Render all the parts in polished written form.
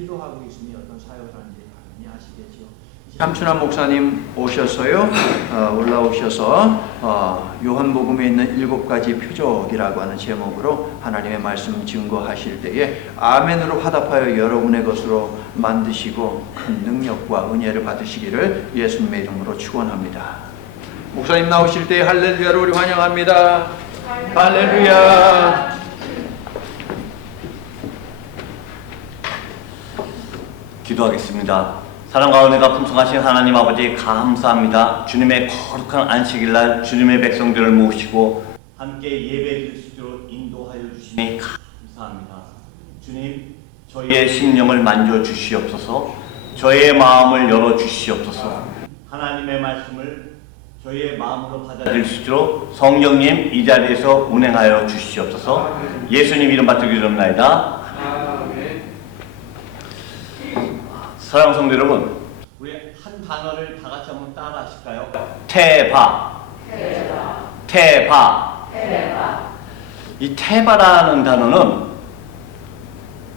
기도하고 있으니 어떤 사역을 하는지 당연히 아시겠죠. 함춘환 목사님 오셔서요, 올라오셔서 요한복음에 있는 7가지 표적이라고 하는 제목으로 하나님의 말씀 증거하실 때에 아멘으로 화답하여 여러분의 것으로 만드시고 큰 능력과 은혜를 받으시기를 예수님의 이름으로 축원합니다. 목사님 나오실 때 할렐루야로 우리 환영합니다. 할렐루야. 기도하겠습니다. 사랑과 은혜가 풍성하신 하나님 아버지 감사합니다. 주님의 거룩한 안식일날 주님의 백성들을 모시고 함께 예배드릴 수 있도록 인도하여 주시니 감사합니다. 주님, 저희의 심령을 만져주시옵소서. 저희의 마음을 열어주시옵소서. 하나님의 말씀을 저희의 마음으로 받아들일 수 있도록 성령님 이 자리에서 운행하여 주시옵소서. 예수님 이름 받들기 기도합나이다. 사랑하는 성도 여러분, 우리 한 단어를 다 같이 한번 따라 하실까요? 태바. 이 태바라는 단어는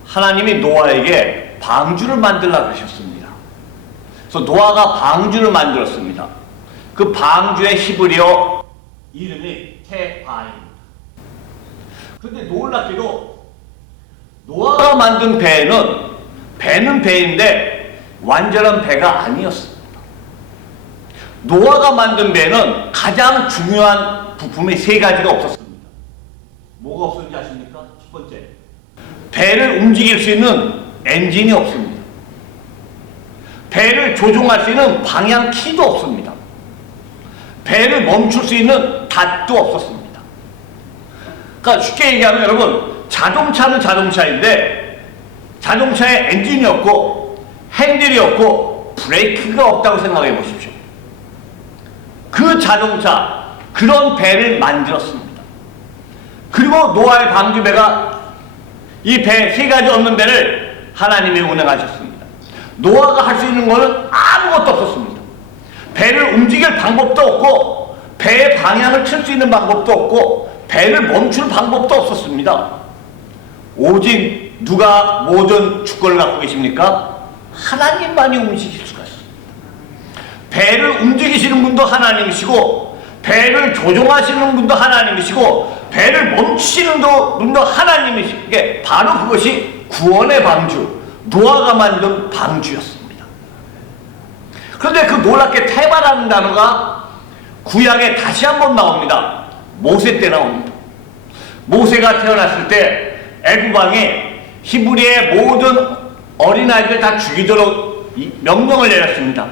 하나님이 노아에게 방주를 만들라고 하셨습니다. 그래서 노아가 방주를 만들었습니다. 그 방주의 히브리어 이름이 태바입니다. 그런데 놀랍게도 노아가 만든 배는 배인데 완전한 배가 아니었습니다. 노아가 만든 배는 가장 중요한 부품이 3가지가 없었습니다. 뭐가 없었는지 아십니까? 첫 번째, 배를 움직일 수 있는 엔진이 없습니다. 배를 조종할 수 있는 방향 키도 없습니다. 배를 멈출 수 있는 닷도 없었습니다. 그러니까 쉽게 얘기하면 여러분, 자동차는 자동차인데 자동차에 엔진이 없고 핸들이 없고 브레이크가 없다고 생각해 보십시오. 그 자동차, 그런 배를 만들었습니다. 그리고 노아의 방주배가 이 배 3가지 없는 배를 하나님이 운행하셨습니다. 노아가 할 수 있는 것은 아무것도 없었습니다. 배를 움직일 방법도 없고 배의 방향을 틀 수 있는 방법도 없고 배를 멈출 방법도 없었습니다. 오직 누가 모든 주권을 갖고 계십니까? 하나님만이 움직일 수가 있습니다. 배를 움직이시는 분도 하나님이시고 배를 조종하시는 분도 하나님이시고 배를 멈추시는 분도 하나님이시게 바로 그것이 구원의 방주, 노아가 만든 방주였습니다. 그런데 그 놀랍게 태바라는 단어가 구약에 다시 한번 나옵니다. 모세 때 나옵니다. 모세가 태어났을 때 애굽 왕이 히브리의 모든 어린아이들 다 죽이도록 명령을 내렸습니다.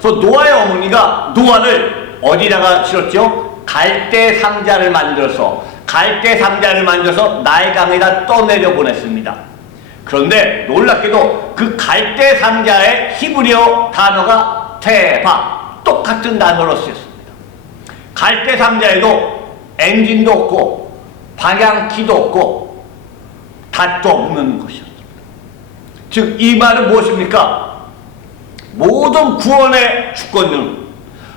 그래서 노아의 어머니가 노아를 어디다가 실었죠? 갈대 상자를 만들어서 나일강에다 떠내려 보냈습니다. 그런데 놀랍게도 그 갈대 상자의 히브리어 단어가 테바, 똑같은 단어로 쓰였습니다. 갈대 상자에도 엔진도 없고 방향키도 없고 닷도 없는 것이었습니다. 즉 이 말은 무엇입니까? 모든 구원의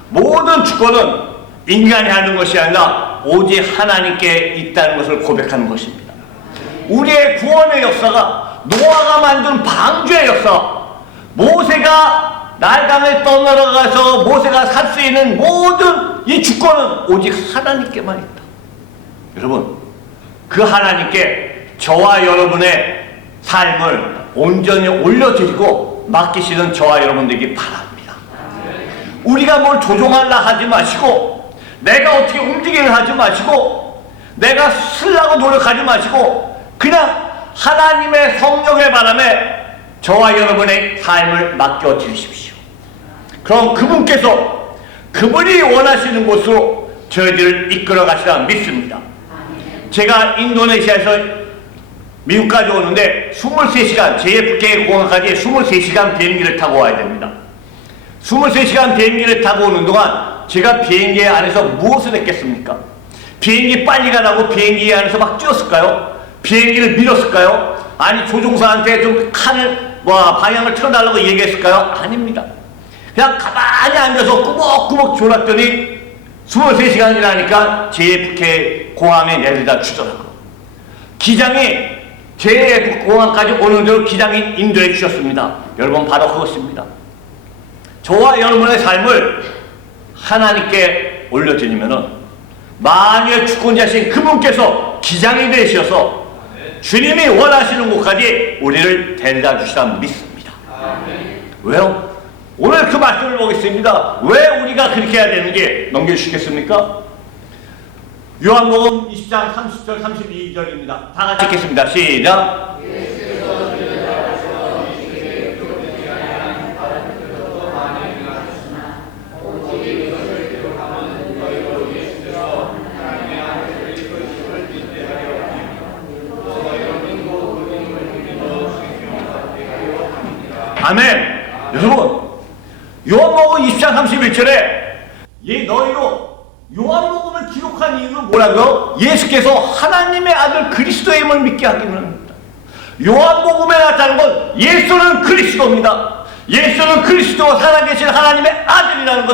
모든 주권은 인간이 하는 것이 아니라 오직 하나님께 있다는 것을 고백하는 것입니다. 우리의 구원의 역사가 노아가 만든 방주의 역사, 모세가 나일강에 떠내려가서 모세가 살 수 있는 모든 이 주권은 오직 하나님께만 있다. 여러분, 그 하나님께 저와 여러분의 삶을 온전히 올려드리고 맡기시는 저와 여러분들에게 바랍니다. 우리가 뭘 조종하려 하지 마시고 내가 어떻게 움직이려 하지 마시고 내가 쓰려고 노력하지 마시고 그냥 하나님의 성령의 바람에 저와 여러분의 삶을 맡겨주십시오. 그럼 그분께서 그분이 원하시는 곳으로 저희들을 이끌어 가시라 믿습니다. 제가 인도네시아에서 미국까지 오는데 23시간, JFK 공항까지 23시간 비행기를 타고 와야 됩니다. 23시간 비행기를 타고 오는 동안 제가 비행기 안에서 무엇을 했겠습니까? 비행기 빨리 가라고 비행기 안에서 막 뛰었을까요? 비행기를 밀었을까요? 아니 조종사한테 좀 방향을 틀어달라고 얘기했을까요? 아닙니다. 그냥 가만히 앉아서 꾸벅꾸벅 졸았더니 23시간이라니까 JFK 공항에 내리다 주더라고요. 기장이 제 공항까지 오는 대로 기장이 인도해 주셨습니다. 여러분, 바로 그것입니다. 저와 여러분의 삶을 하나님께 올려드리면은 만유의 주권자신 그분께서 기장이 되셔서 주님이 원하시는 곳까지 우리를 데려다 주시라 믿습니다. 왜요? 오늘 그 말씀을 보겠습니다. 왜 우리가 그렇게 해야 되는지 넘겨주시겠습니까? 요한복음 20장 30절 32절입니다. 다 같이 읽겠습니다. 시작. 아멘. 여러분, 요한복음 20장 31절에 너희로 요한복음을 기록한 이유는 뭐라고요? 예수께서 하나님의 아들 그리스도임을 믿게 하기는 합니다. 요한복음에 나타난 건 예수는 그리스도입니다. 예수는 그리스도가 살아계신 하나님의 아들이라는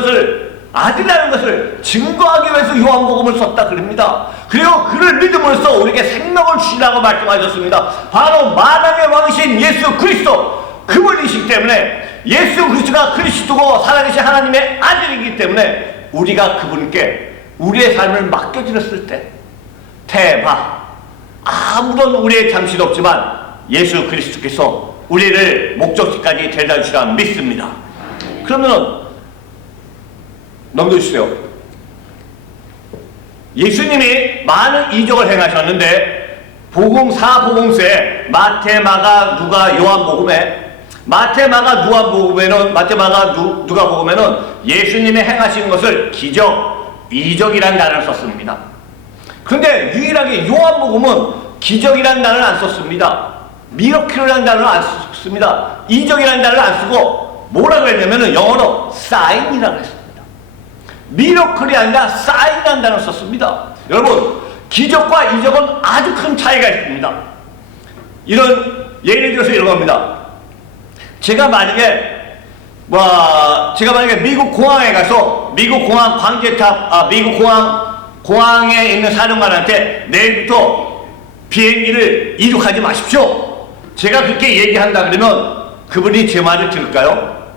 것을 증거하기 위해서 요한복음을 썼다 그럽니다. 그리고 그를 믿음으로써 우리에게 생명을 주시라고 말씀하셨습니다. 바로 만왕의 왕이신 예수 그리스도, 그분이시기 때문에, 예수 그리스도가 그리스도고 살아계신 하나님의 아들이기 때문에 우리가 그분께 우리의 삶을 맡겨드렸을 때 아무런 우리의 잠시도 없지만 예수 그리스도께서 우리를 목적지까지 데려다 주시라 믿습니다. 그러면 넘겨주세요. 예수님이 많은 이적을 행하셨는데 복음서에 마태, 마가, 누가, 요한복음에 마태, 마가, 누가복음에는 예수님이 행하신 것을 기적, 이적이라는 단어를 썼습니다. 그런데 유일하게 요한복음은 기적이라는 단어를 안 썼습니다. 미러클이라는 단어를 안 썼습니다. 이적이라는 단어를 안 쓰고 뭐라고 했냐면 영어로 사인이라고 했습니다. 미러클이 아니라 사인이라는 단어를 썼습니다. 여러분, 기적과 이적은 아주 큰 차이가 있습니다. 예를 들어서 이런 겁니다. 제가 만약에 미국 공항에 가서 미국 공항에 있는 사령관한테 내일부터 비행기를 이륙하지 마십시오, 제가 그렇게 얘기한다 그러면 그분이 제 말을 들을까요?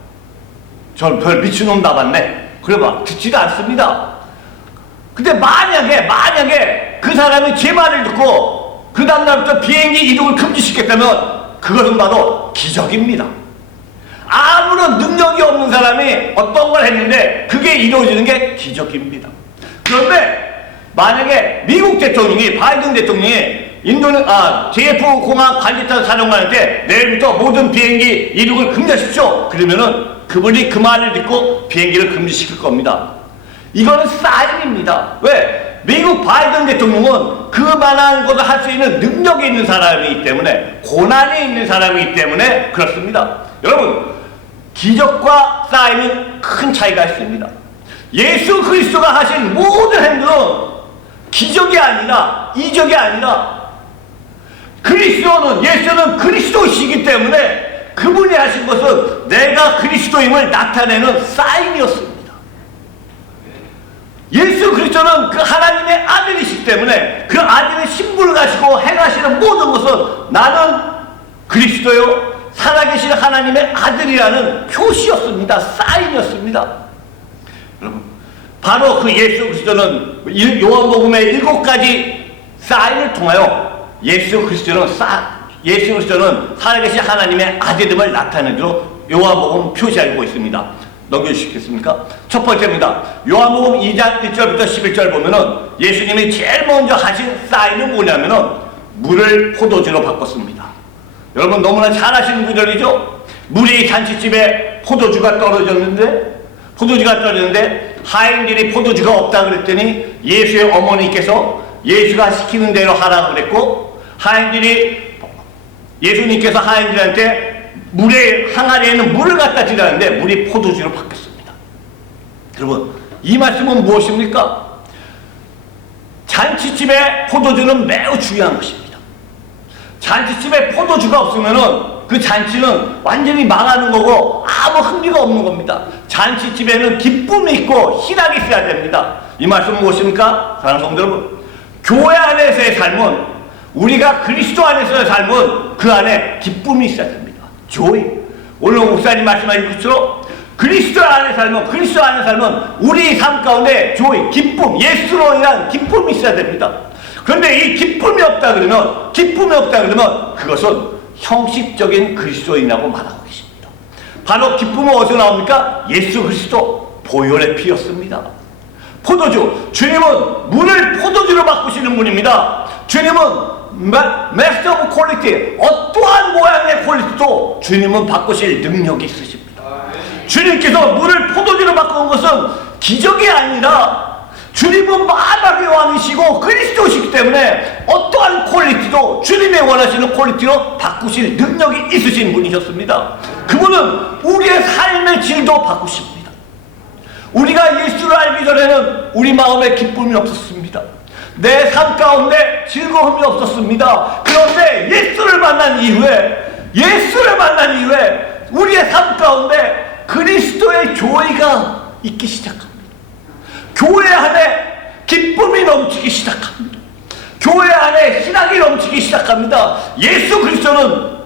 전 별 미친놈 나봤네. 그래 듣지도 않습니다. 근데 만약에 그 사람이 제 말을 듣고 그 다음날부터 비행기 이륙을 금지시켰다면 그것은 바로 기적입니다. 아무런 능력이 없는 사람이 어떤 걸 했는데 그게 이루어지는 게 기적입니다. 그런데 만약에 미국 대통령이, 바이든 대통령이 JF 공항 관제탑 사령관한테 내일부터 모든 비행기 이륙을 금지하십시오, 그러면은 그분이 그 말을 듣고 비행기를 금지시킬 겁니다. 이거는 사인입니다. 왜? 미국 바이든 대통령은 그만한 것을 할 수 있는 능력이 있는 사람이기 때문에, 고난이 있는 사람이기 때문에 그렇습니다. 여러분, 기적과 사인은 큰 차이가 있습니다. 예수 그리스도가 하신 모든 행동은 기적이 아니라 이적이 아니라 예수는 그리스도이시기 때문에 그분이 하신 것은 내가 그리스도임을 나타내는 사인이었습니다. 예수 그리스도는 그 하나님의 아들이시기 때문에 그 아들의 신분을 가지고 행하시는 모든 것은 나는 그리스도요, 살아계신 하나님의 아들이라는 표시였습니다. 사인이었습니다. 여러분, 바로 그 예수 그리스도는 요한복음의 7가지 사인을 통하여 예수 그리스도는 살아계신 하나님의 아들임을 나타내도록 요한복음 표시하고 있습니다. 넘겨주시겠습니까? 첫 번째입니다. 요한복음 2장 1절부터 11절 보면은 예수님이 제일 먼저 하신 사인은 뭐냐면은 물을 포도주로 바꿨습니다. 여러분, 너무나 잘 아시는 구절이죠? 물이 잔치집에 포도주가 떨어졌는데 하인들이 포도주가 없다 그랬더니 예수의 어머니께서 예수가 시키는 대로 하라고 그랬고, 예수님께서 하인들한테 항아리에는 물을 갖다 주라는데 물이 포도주로 바뀌었습니다. 여러분, 이 말씀은 무엇입니까? 잔치집에 포도주는 매우 중요한 것입니다. 잔치집에 포도주가 없으면은 그 잔치는 완전히 망하는 거고 아무 흥미가 없는 겁니다. 잔치집에는 기쁨이 있고 희락이 있어야 됩니다. 이 말씀은 무엇입니까? 사랑하는 성도 여러분, 교회 안에서의 삶은 우리가 그리스도 안에서의 삶은 그 안에 기쁨이 있어야 됩니다. joy. 오늘 목사님 말씀하신 것처럼 그리스도 안에 삶은 우리 삶 가운데 joy, 기쁨, 예수로 인한 기쁨이 있어야 됩니다. 그런데 이 기쁨이 없다 그러면 그것은 형식적인 그리스도인이라고 말하고 계십니다. 바로 기쁨은 어디서 나옵니까? 예수 그리스도 보혈의 피였습니다. 포도주, 주님은 물을 포도주로 바꾸시는 분입니다. 주님은 master of quality, 어떠한 모양의 퀄리티도 주님은 바꾸실 능력이 있으십니다. 주님께서 물을 포도주로 바꾼 것은 기적이 아니라 주님은 만왕의 왕이시고 그리스도시기 때문에 어떠한 퀄리티도 주님의 원하시는 퀄리티로 바꾸실 능력이 있으신 분이셨습니다. 그분은 우리의 삶의 질도 바꾸십니다. 우리가 예수를 알기 전에는 우리 마음에 기쁨이 없었습니다. 내 삶 가운데 즐거움이 없었습니다. 그런데 예수를 만난 이후에 우리의 삶 가운데 그리스도의 조이가 있기 시작합니다. 교회 안에 기쁨이 넘치기 시작합니다. 교회 안에 신앙이 넘치기 시작합니다. 예수 그리스도는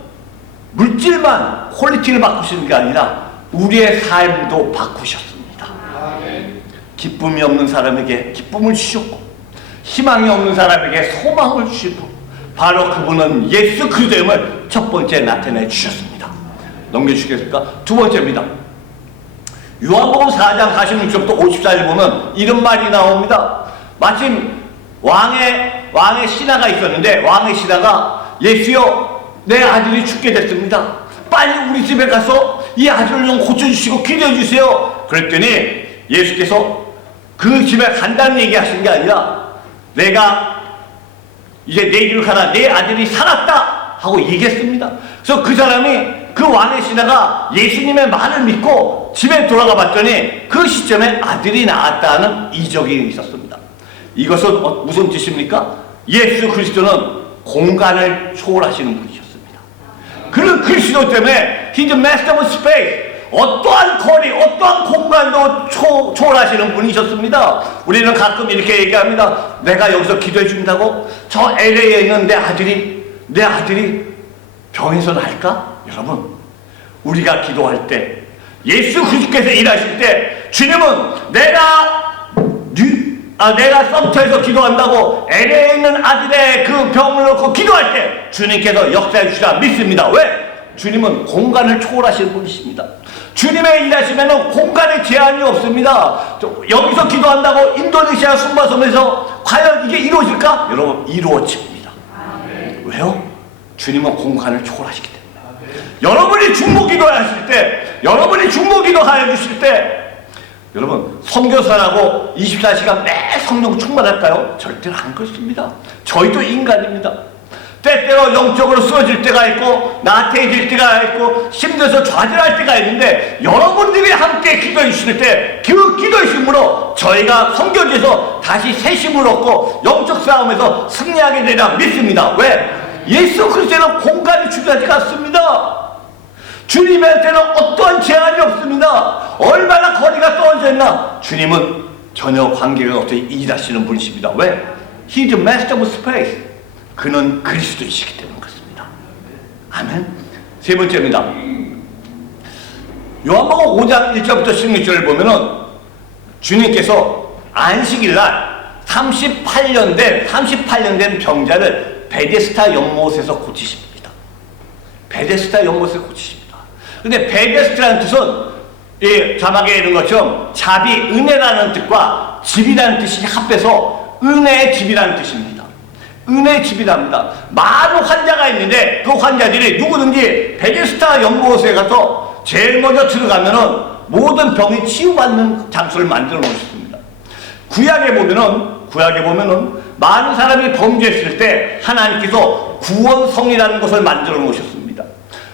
물질만 퀄리티를 바꾸시는 게 아니라 우리의 삶도 바꾸셨습니다. 기쁨이 없는 사람에게 기쁨을 주셨고 희망이 없는 사람에게 소망을 주시고 바로 그분은 예수 그리스도임을 첫 번째 나타내 주셨습니다. 넘겨주시겠습니까? 두 번째입니다. 요한복음 4장 46절부터 54절 보면 이런 말이 나옵니다. 마침 왕의 신하가 있었는데 왕의 신하가 예수여 내 아들이 죽게 됐습니다. 빨리 우리 집에 가서 이 아들을 좀 고쳐주시고 기도해 주세요. 그랬더니 예수께서 그 집에 간다는 얘기하신 게 아니라 내가 이제 내 길을 가라 내 아들이 살았다 하고 얘기했습니다. 그래서 그 사람이 그 왕의 신하가 예수님의 말을 믿고 집에 돌아가 봤더니 그 시점에 아들이 나았다는 이적이 있었습니다. 이것은 무슨 뜻입니까? 예수 그리스도는 공간을 초월하시는 분이셨습니다. 그는 그리스도 때문에 He's the master of space. 어떠한 거리, 어떠한 공간도 초월하시는 분이셨습니다. 우리는 가끔 이렇게 얘기합니다. 내가 여기서 기도해 준다고 저 LA에 있는 내 아들이 병에서 나을까? 여러분, 우리가 기도할 때 예수 그리스도께서 일하실 때 주님은 내가 썸터에서 기도한다고 LA에 있는 아들의 그 병을 놓고 기도할 때 주님께서 역사해 주시라 믿습니다. 왜? 주님은 공간을 초월하시는 분이십니다. 주님의 일하시면 공간에 제한이 없습니다. 여기서 기도한다고 인도네시아 숨바섬에서 과연 이게 이루어질까? 여러분, 이루어집니다. 왜요? 주님은 공간을 초월하시기 때문에. 여러분이 중보 기도하실 때, 여러분이 중보 기도하여 주실 때, 여러분, 선교사라고 24시간 매 성령 충만할까요? 절대로 안 그렇습니다. 저희도 인간입니다. 때때로 영적으로 쓰러질 때가 있고 나태해질 때가 있고 힘들어서 좌절할 때가 있는데 여러분들이 함께 기도해 주실 때 그 기도의 힘으로 저희가 선교지에서 다시 새 힘을 얻고 영적 싸움에서 승리하게 되리라 믿습니다. 왜? 예수 그리스도는 공간이 중요하지 않습니다. 주님한테는 어떠한 제한이 없습니다. 얼마나 거리가 떨어져 있나 주님은 전혀 관계가 없이 일하시는 분이십니다. 왜? He's the master of space. 그는 그리스도이시기 때문에 그렇습니다. 아멘. 세 번째입니다. 요한복음 5장 1절부터 16절을 보면은 주님께서 안식일날 38년 된 병자를 베데스다 연못에서 고치십니다. 베데스다 연못에서 고치십니다. 근데 베데스다라는 뜻은 이 자막에 있는 것처럼 자비, 은혜라는 뜻과 집이라는 뜻이 합해서 은혜의 집이라는 뜻입니다. 은혜의 집이랍니다. 많은 환자가 있는데 그 환자들이 누구든지 베데스다 연못에 가서 제일 먼저 들어가면은 모든 병이 치유받는 장소를 만들어 놓으셨습니다. 구약에 보면은 많은 사람이 범죄했을 때 하나님께서 구원성이라는 것을 만들어 놓으셨습니다.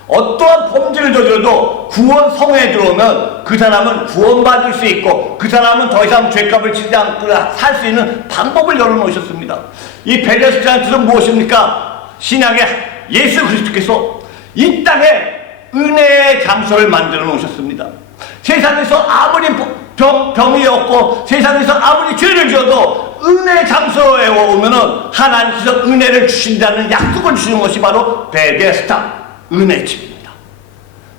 어떠한 범죄를 저질러도 구원성에 들어오면 그 사람은 구원받을 수 있고 그 사람은 더 이상 죄값을 지지 않고 살 수 있는 방법을 열어놓으셨습니다. 이 베데스다는 뜻은 무엇입니까? 신약의 예수 그리스도께서 이 땅에 은혜의 장소를 만들어 놓으셨습니다. 세상에서 아무리 병이 없고 세상에서 아무리 죄를 지어도 은혜 장소에 오면은 하나님께서 은혜를 주신다는 약속을 주시는 것이 바로 베데스다 은혜 집입니다.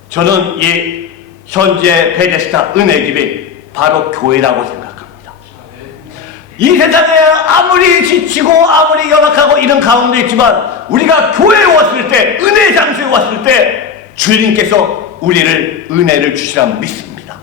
저는 이 현재 베데스다 은혜 집이 바로 교회라고 생각합니다. 이 세상에 아무리 지치고 아무리 연약하고 이런 가운데 있지만 우리가 교회에 왔을 때, 은혜 장소에 왔을 때 주님께서 우리를 은혜를 주시라 믿습니다.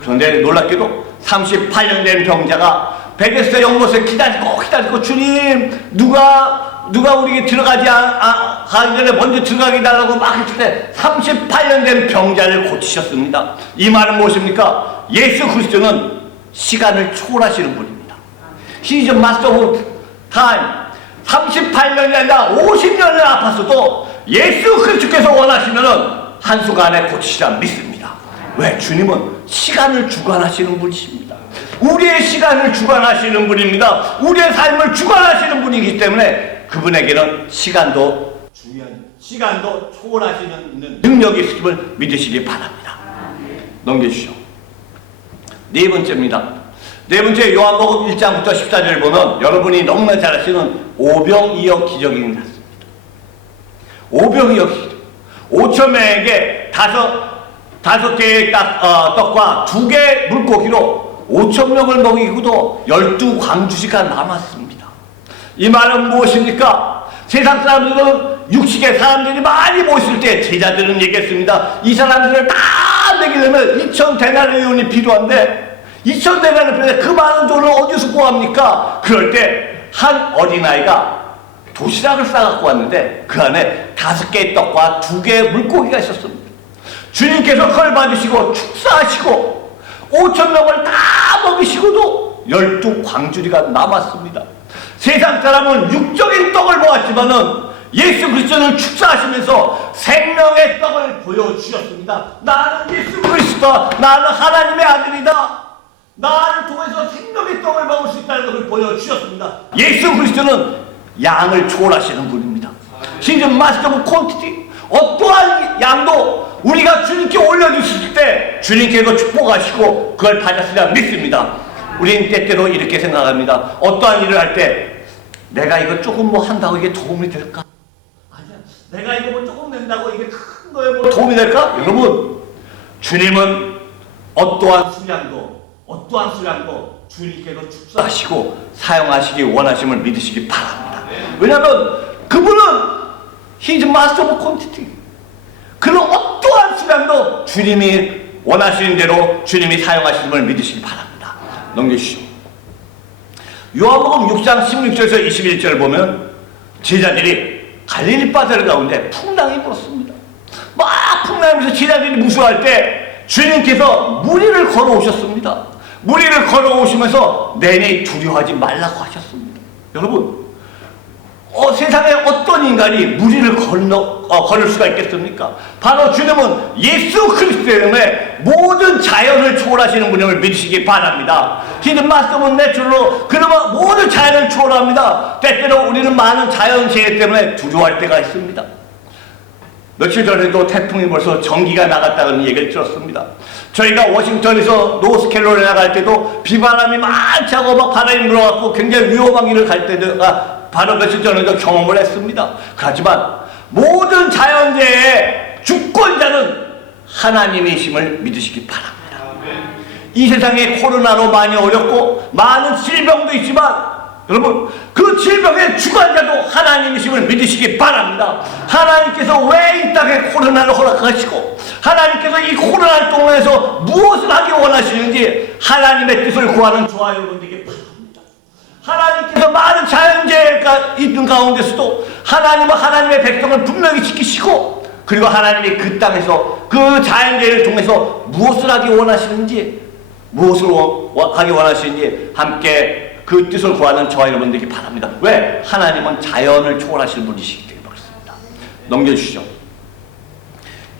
그런데 놀랍게도 38년 된 병자가 베데스다 연못에 기다리고 주님 누가 우리에게 들어가기 전에 먼저 들어가게 달라고 막 했을 때 38년 된 병자를 고치셨습니다. 이 말은 무엇입니까? 예수 그리스도는 시간을 초월하시는 분입니다. He is the master of time. 38년이 아니라 50년을 아팠어도 예수 그리스도께서 원하시면은 한순간에 고치시라 믿습니다. 왜? 주님은 시간을 주관하시는 분이십니다. 우리의 시간을 주관하시는 분입니다. 우리의 삶을 주관하시는 분이기 때문에 그분에게는 시간도 중요한, 시간도 초월하시는 능력이 있음을 믿으시기 바랍니다. 넘겨주시죠. 네 번째입니다. 네 번째, 요한복음 1장부터 14절을 보면 여러분이 너무나 잘 아시는 오병이어 기적이 났습니다. 오병이어 기적. 5,000명에게 다섯 개의 떡과 2개의 물고기로 5,000명을 먹이고도 12광주시가 남았습니다. 이 말은 무엇입니까? 세상 사람들은 육식의 사람들이 많이 모였을 때 제자들은 얘기했습니다. 이 사람들을 다 먹이려면 2,000데나리온이 필요한데 2,000데나리온인데 그 많은 돈을 어디서 구합니까? 그럴 때 한 어린아이가 도시락을 싸갖고 왔는데 그 안에 5개의 떡과 2개의 물고기가 있었습니다. 주님께서 그걸 받으시고 축사하시고 5,000명을 다 먹이시고도 12광주리가 남았습니다. 세상 사람은 육적인 떡을 보았지만은 예수 그리스도를 축사하시면서 생명의 떡을 보여주셨습니다. 나는 예수 그리스도다. 나는 하나님의 아들이다. 나를 통해서 생명의 떡을 먹을 수 있다는 것을 보여주셨습니다. 예수 그리스도는 양을 초월하시는 분입니다. He is master of quantity. 어떠한 양도 우리가 주님께 올려주실 때 주님께서 축복하시고 그걸 받았으리라 믿습니다. 우리는 때때로 이렇게 생각합니다. 어떠한 일을 할 때 내가 이거 조금 뭐 한다고 이게 도움이 될까? 아니야. 내가 이거 뭐 조금 낸다고 이게 큰 거에 뭐 도움이 될까? 여러분, 주님은 어떠한 수량도 주님께서 축사하시고 사용하시기 원하심을 믿으시기 바랍니다. 왜냐하면 그분은 He is master of quantity. 그는 어떠한 수량도 주님이 원하시는 대로 주님이 사용하심을 믿으시기 바랍니다. 넘겨주시죠. 요한복음 6장 16절에서 21절을 보면 제자들이 갈릴리 바다를 가운데 풍랑이 불었습니다. 막 풍랑이면서 제자들이 무서워할 때 주님께서 무리를 걸어오셨습니다. 무리를 걸어오시면서 내내 두려워하지 말라고 하셨습니다. 여러분, 세상에 어떤 인간이 무리를 걸을 수가 있겠습니까? 바로 주님은 예수 그리스도 때문에 모든 자연을 초월하시는 분임을 믿으시기 바랍니다. 히든 마스터는 내줄로 그러면 모든 자연을 초월합니다. 때때로 우리는 많은 자연재해 때문에 두려워할 때가 있습니다. 며칠 전에도 태풍이 벌써 전기가 나갔다는 얘기를 들었습니다. 저희가 워싱턴에서 노스캐롤라이나 갈 때도 비바람이 많지 않고 막 바람이 불어갖고 굉장히 위험한 길을 갈 때도 바로 며칠 전에도 경험을 했습니다. 하지만 모든 자연재해의 주권자는 하나님이심을 믿으시기 바랍니다. 이 세상에 코로나로 많이 어렵고 많은 질병도 있지만 여러분, 그 질병의 주관자도 하나님이심을 믿으시기 바랍니다. 하나님께서 왜 이 땅에 코로나를 허락하시고 하나님께서 이 코로나를 통해서 무엇을 하기 원하시는지 하나님의 뜻을 구하는 저와 여러분 되기 바랍니다. 하나님께서 많은 자연재해가 있는 가운데서도 하나님은 하나님의 백성을 분명히 지키시고 그리고 하나님이 그 땅에서 그 자연재해를 통해서 무엇을 하기 원하시는지 함께 그 뜻을 구하는 저와 여러분들에게 바랍니다. 왜? 하나님은 자연을 초월하시는 분이시기 때문에 그렇습니다. 넘겨주시죠.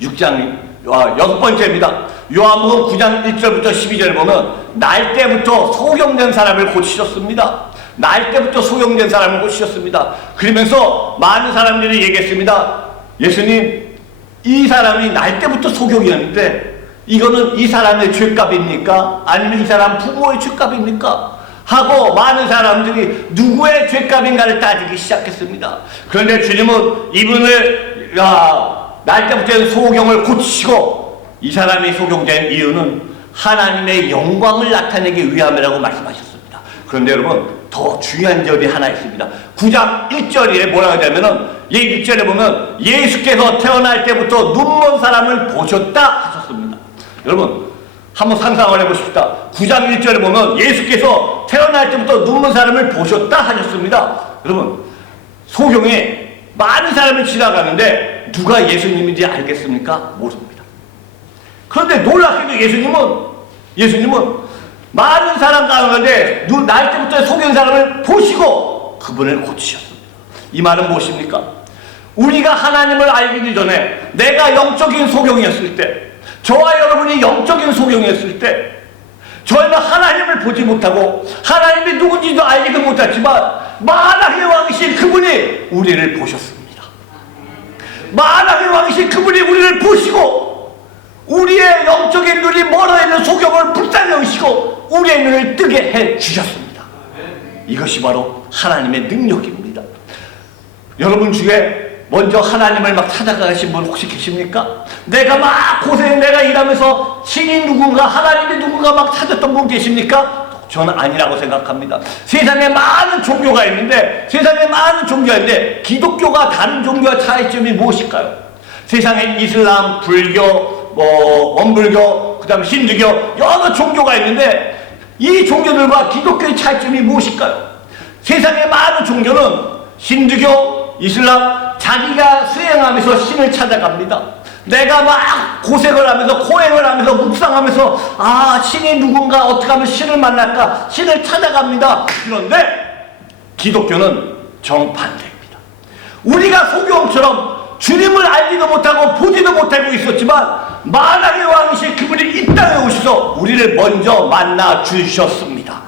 6장 6번째입니다. 요한복음 9장 1절부터 12절을 보면 날 때부터 소경된 사람을 고치셨습니다. 날 때부터 소경된 사람을 고치셨습니다. 그러면서 많은 사람들이 얘기했습니다. 예수님, 이 사람이 날 때부터 소경이었는데 이거는 이 사람의 죄값입니까? 아니면 이 사람 부모의 죄값입니까? 하고 많은 사람들이 누구의 죄값인가를 따지기 시작했습니다. 그런데 주님은 이분을 날 때부터 소경을 고치시고 이 사람이 소경된 이유는 하나님의 영광을 나타내기 위함이라고 말씀하셨습니다. 그런데 여러분 더 중요한 점이 하나 있습니다. 9장 1절에 뭐라고 하냐면은 1절에 보면 예수께서 태어날 때부터 눈먼 사람을 보셨다 하셨습니다. 여러분 한번 상상을 해보십시다. 9장 1절에 보면 예수께서 태어날 때부터 눈먼 사람을 보셨다 하셨습니다. 여러분 소경에 많은 사람이 지나가는데 누가 예수님인지 알겠습니까? 모릅니다. 그런데 놀랍게도 예수님은 많은 사람 가운데 날 때부터 소경인 사람을 보시고 그분을 고치셨습니다. 이 말은 무엇입니까? 우리가 하나님을 알기 전에 내가 영적인 소경이었을 때, 저와 여러분이 영적인 소경이었을 때 저희는 하나님을 보지 못하고 하나님이 누군지도 알지도 못했지만 만왕의 왕이신 그분이 우리를 보셨습니다. 만왕의 왕이신 그분이 우리를 보시고 우리의 영적인 눈이 멀어있는 소경을 불쌍히 여기시고 우리의 눈을 뜨게 해주셨습니다. 이것이 바로 하나님의 능력입니다. 여러분 중에 먼저 하나님을 막 찾아가신 분 혹시 계십니까? 내가 막 내가 일하면서 신이 누군가 하나님이 누군가 막 찾았던 분 계십니까? 저는 아니라고 생각합니다. 세상에 많은 종교가 있는데 기독교가 다른 종교와 차이점이 무엇일까요? 세상에 이슬람, 불교, 원불교, 그 다음에 힌두교 여러 종교가 있는데 이 종교들과 기독교의 차이점이 무엇일까요? 세상의 많은 종교는 힌두교, 이슬람 자기가 수행하면서 신을 찾아갑니다. 내가 막 고생을 하면서 고행을 하면서 묵상하면서 신이 누군가 어떻게 하면 신을 만날까 신을 찾아갑니다. 그런데 기독교는 정반대입니다. 우리가 소경처럼 주님을 알지도 못하고 보지도 못하고 있었지만 만왕의 왕이신 그분이 이 땅에 오셔서 우리를 먼저 만나 주셨습니다.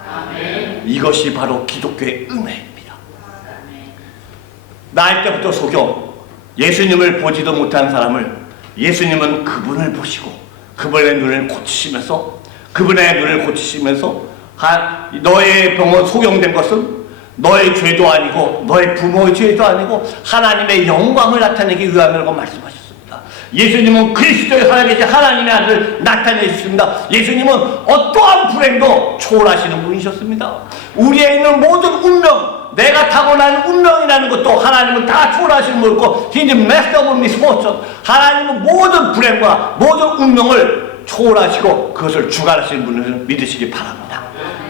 이것이 바로 기독교의 은혜입니다. 날 때부터 소경, 예수님을 보지도 못한 사람을 예수님은 그분을 보시고 그분의 눈을 고치시면서 너의 병은 소경된 것은 너의 죄도 아니고 너의 부모의 죄도 아니고 하나님의 영광을 나타내기 위함이라고 말씀하셨습니다. 예수님은 그리스도의 살아계신 하나님의 아들을 나타내셨습니다. 예수님은 어떠한 불행도 초월하시는 분이셨습니다. 우리에 있는 모든 운명, 내가 타고난 운명이라는 것도 하나님은 다 초월하시는 분이고 He is master of misfortune. 하나님은 모든 불행과 모든 운명을 초월하시고 그것을 주관하시는 분을 믿으시기 바랍니다.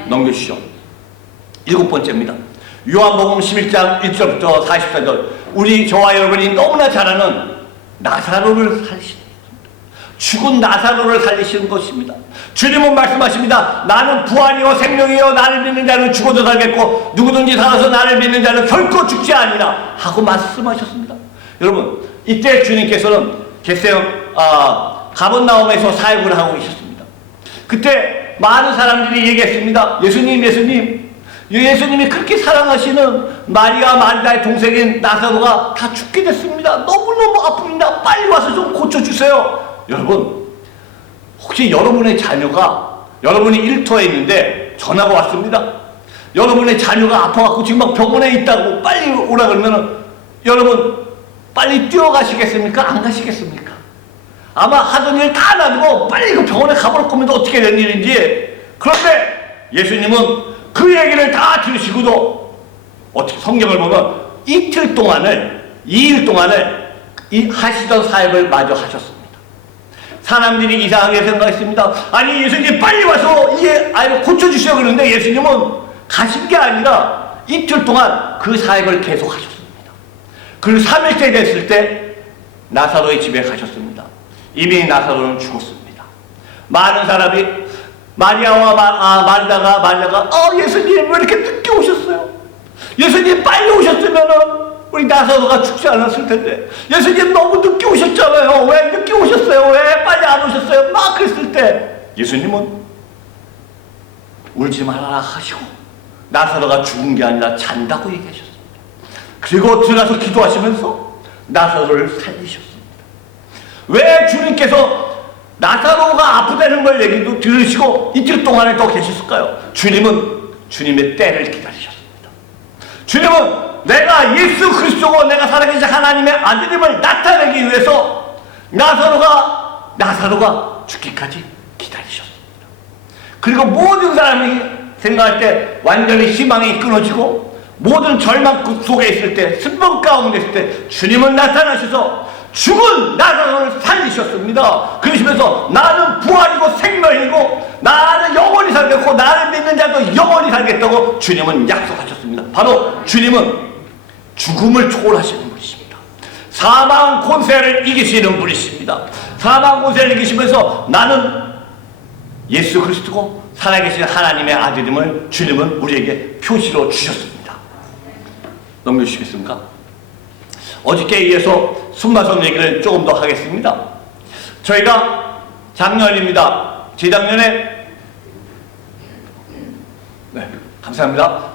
넘겨주시죠. 7번째입니다. 요한복음 11장 1절부터 44절 저와 여러분이 너무나 잘 아는 나사로를 살리시는 죽은 나사로를 살리시는 것입니다. 주님은 말씀하십니다. 나는 부활이요 생명이요 나를 믿는 자는 죽어도 살겠고 누구든지 살아서 나를 믿는 자는 결코 죽지 아니라 하고 말씀하셨습니다. 여러분 이때 주님께서는 가버나움에서 사역을 하고 계셨습니다. 그때 많은 사람들이 얘기했습니다. 예수님이 그렇게 사랑하시는 마리아 마르다의 동생인 나사로가 다 죽게 됐습니다. 너무너무 아픕니다. 빨리 와서 좀 고쳐주세요. 여러분 혹시 여러분의 자녀가 여러분이 일터에 있는데 전화가 왔습니다. 여러분의 자녀가 아파갖고 지금 막 병원에 있다고 빨리 오라 그러면 여러분 빨리 뛰어가시겠습니까? 안 가시겠습니까? 아마 하던 일 다 놔두고 빨리 그 병원에 가볼 겁니다. 어떻게 된 일인지. 그런데 예수님은 그 얘기를 다 들으시고도 어떻게 성경을 보면 이틀 동안을 2일 동안을 하시던 사역을 마저 하셨습니다. 사람들이 이상하게 생각했습니다. 아니 예수님 빨리 와서 고쳐주세요 그러는데 예수님은 가신 게 아니라 이틀 동안 그 사역을 계속 하셨습니다. 그리고 3일째 됐을 때 나사로의 집에 가셨습니다. 이미 나사로는 죽었습니다. 많은 사람이 마리아와 마리아가 예수님 왜 이렇게 늦게 오셨어요? 예수님 빨리 오셨으면은 우리 나사로가 죽지 않았을 텐데 예수님 너무 늦게 오셨잖아요. 왜 늦게 오셨어요? 왜 빨리 안 오셨어요? 막 그랬을 때 예수님은 울지 말아라 하시고 나사로가 죽은 게 아니라 잔다고 얘기하셨습니다. 그리고 들어가서 기도하시면서 나사로를 살리셨습니다. 왜 주님께서 나사로가 아프다는 걸 얘기도 들으시고 이틀 동안에 또 계셨을까요? 주님은 주님의 때를 기다리셨습니다. 주님은 내가 예수 그리스도고 내가 살아계신 하나님의 아들임을 나타내기 위해서 나사로가 죽기까지 기다리셨습니다. 그리고 모든 사람이 생각할 때 완전히 희망이 끊어지고 모든 절망 속에 있을 때, 슬픔 가운데 있을 때 주님은 나타나셔서 죽은 나사로를 살리셨습니다. 그러시면서 나는 부활이고 생명이고 나는 영원히 살겠고 나를 믿는 자도 영원히 살겠다고 주님은 약속하셨습니다. 바로 주님은 죽음을 초월하시는 분이십니다. 사망 권세를 이기시는 분이십니다. 사망 권세를 이기시면서 나는 예수 그리스도고 살아계신 하나님의 아들임을 주님은 우리에게 표시로 주셨습니다. 넘겨주시겠습니까? 어저께에 이어서 순마섬 얘기를 조금 더 하겠습니다. 저희가 작년입니다. 재작년에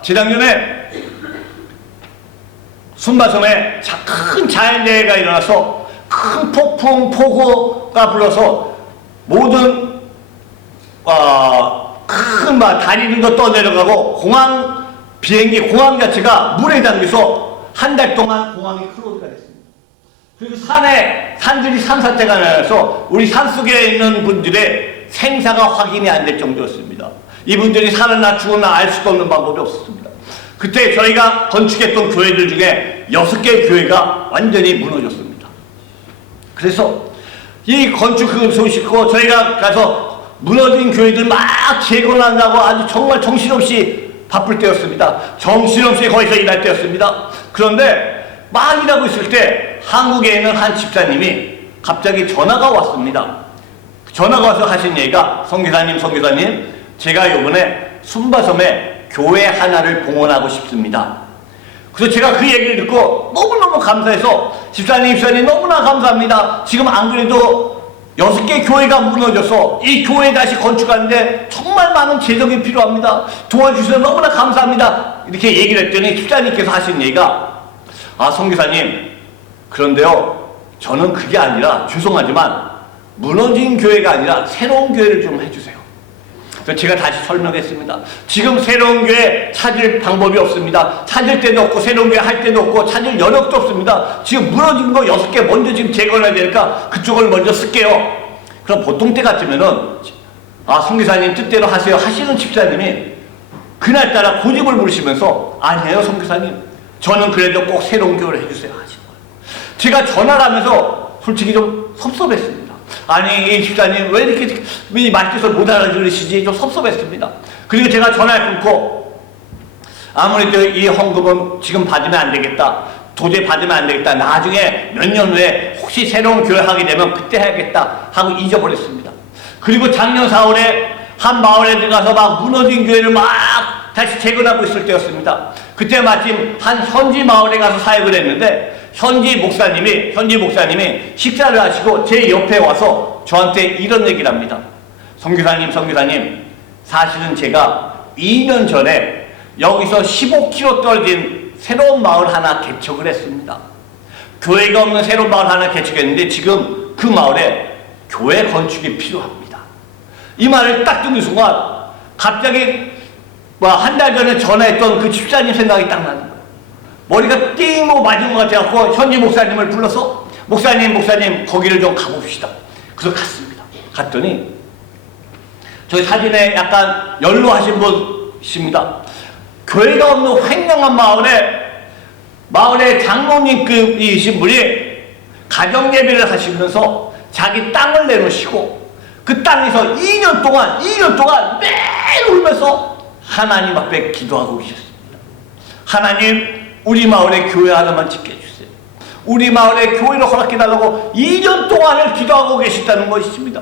재작년에 순마섬에 큰 자연재해가 일어나서 큰 폭풍, 폭우가 불어서 모든 큰 다리들도 떠내려가고 비행기 공항 자체가 물에 잠겨서 한 달 동안 공항이 클로즈가 됐습니다. 그리고 산들이 산사태가 나서 우리 산속에 있는 분들의 생사가 확인이 안 될 정도였습니다. 이분들이 살았나 죽었나 알 수도 없는 방법이 없었습니다. 그때 저희가 건축했던 교회들 중에 6개의 교회가 완전히 무너졌습니다. 그래서 이 건축 소식고 저희가 가서 무너진 교회들 막 재건한다고 아주 정말 정신없이 바쁠 때였습니다. 정신없이 거기서 일할 때였습니다. 그런데 막 일하고 있을 때 한국에 있는 한 집사님이 갑자기 전화가 왔습니다. 전화가 와서 하신 얘기가 성교사님 제가 요번에 순바섬에 교회 하나를 봉헌하고 싶습니다. 그래서 제가 그 얘기를 듣고 너무너무 감사해서 집사님 너무나 감사합니다. 지금 안 그래도 6개 교회가 무너져서 이 교회 다시 건축하는데 정말 많은 재정이 필요합니다. 도와주셔서 너무나 감사합니다. 이렇게 얘기를 했더니 집사님께서 하신 얘기가 성교사님 그런데요 저는 그게 아니라 죄송하지만 무너진 교회가 아니라 새로운 교회를 좀 해주세요. 그래서 제가 다시 설명했습니다. 지금 새로운 교회 찾을 방법이 없습니다. 찾을 데도 없고 새로운 교회 할 데도 없고 찾을 여력도 없습니다. 지금 무너진 거 6개 먼저 지금 재건해야 되니까 그쪽을 먼저 쓸게요. 그럼 보통 때 같으면은 성교사님 뜻대로 하세요 하시는 집사님이 그날따라 고집을 부리시면서 아니에요 성교사님 저는 그래도 꼭 새로운 교회를 해주세요 하시는 거예요. 제가 전화를 하면서 솔직히 좀 섭섭했습니다. 아니 이 집사님 왜 이렇게 말뜻을 못 알아들으시지 좀 섭섭했습니다. 그리고 제가 전화를 끊고 아무래도 이 헌금은 지금 받으면 안 되겠다. 도저히 받으면 안 되겠다. 나중에 몇 년 후에 혹시 새로운 교회 하게 되면 그때 해야겠다 하고 잊어버렸습니다. 그리고 작년 4월에 한 마을에 들어가서 막 무너진 교회를 막 다시 재건하고 있을 때였습니다. 그때 마침 한 현지 마을에 가서 사역을 했는데 현지 목사님이 식사를 하시고 제 옆에 와서 저한테 이런 얘기를 합니다. 성교사님 사실은 제가 2년 전에 여기서 15km 떨어진 새로운 마을 하나 개척을 했습니다. 교회가 없는 새로운 마을 하나 개척했는데 지금 그 마을에 교회 건축이 필요합니다. 이 말을 딱 듣는 순간 갑자기 한 달 전에 전화했던 그 집사님 생각이 딱 나는 거예요. 머리가 띵 맞은 것 같아서 현지 목사님을 불러서 목사님 거기를 좀 가봅시다. 그래서 갔습니다. 갔더니 저희 사진에 약간 연로하신 분이십니다. 교회가 없는 횡령한 마을에 장로님급이신 분이 가정예배를 하시면서 자기 땅을 내놓으시고 그 땅에서 2년 동안 매일 울면서 하나님 앞에 기도하고 계셨습니다. 하나님 우리 마을에 교회 하나만 짓게 해주세요. 우리 마을에 교회를 허락해달라고 2년 동안을 기도하고 계셨다는 것입니다.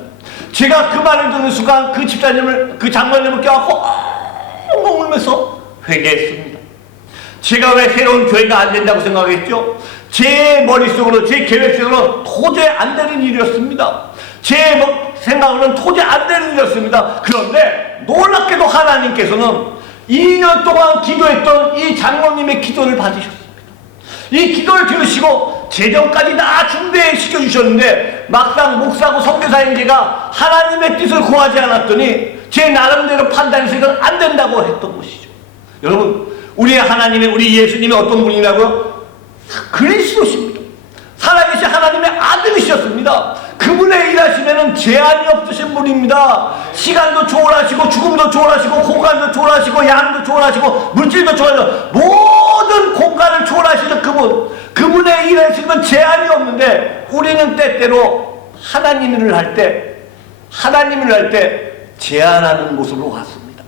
제가 그 말을 듣는 순간 그 집사님을 그 장로님을 껴안고 엉엉 울면서 회개했습니다. 제가 왜 새로운 교회가 안 된다고 생각했죠? 제 머릿속으로 제 계획적으로 도저히 안 되는 일이었습니다. 제 생각으로는 도저히 안 되는 일이었습니다. 그런데 놀랍게도 하나님께서는 2년 동안 기도했던 이 장로님의 기도를 받으셨습니다. 이 기도를 들으시고 재정까지 다 준비시켜 주셨는데 막상 목사고 선교사인 제가 하나님의 뜻을 구하지 않았더니 제 나름대로 판단해서 이건 안 된다고 했던 것이죠. 여러분, 우리 하나님의, 우리 예수님이 어떤 분이라고요? 그리스도십니다. 살아계신 하나님의 아들이셨습니다. 그분의 일하심에는 제한이 없으신 분입니다. 시간도 초월하시고 죽음도 초월하시고 공간도 초월하시고 양도 초월하시고 물질도 초월하시고 모든 공간을 초월하시는 그분의 일하심은 제한이 없는데 우리는 때때로 하나님을 할 때 제한하는 모습으로 갔습니다.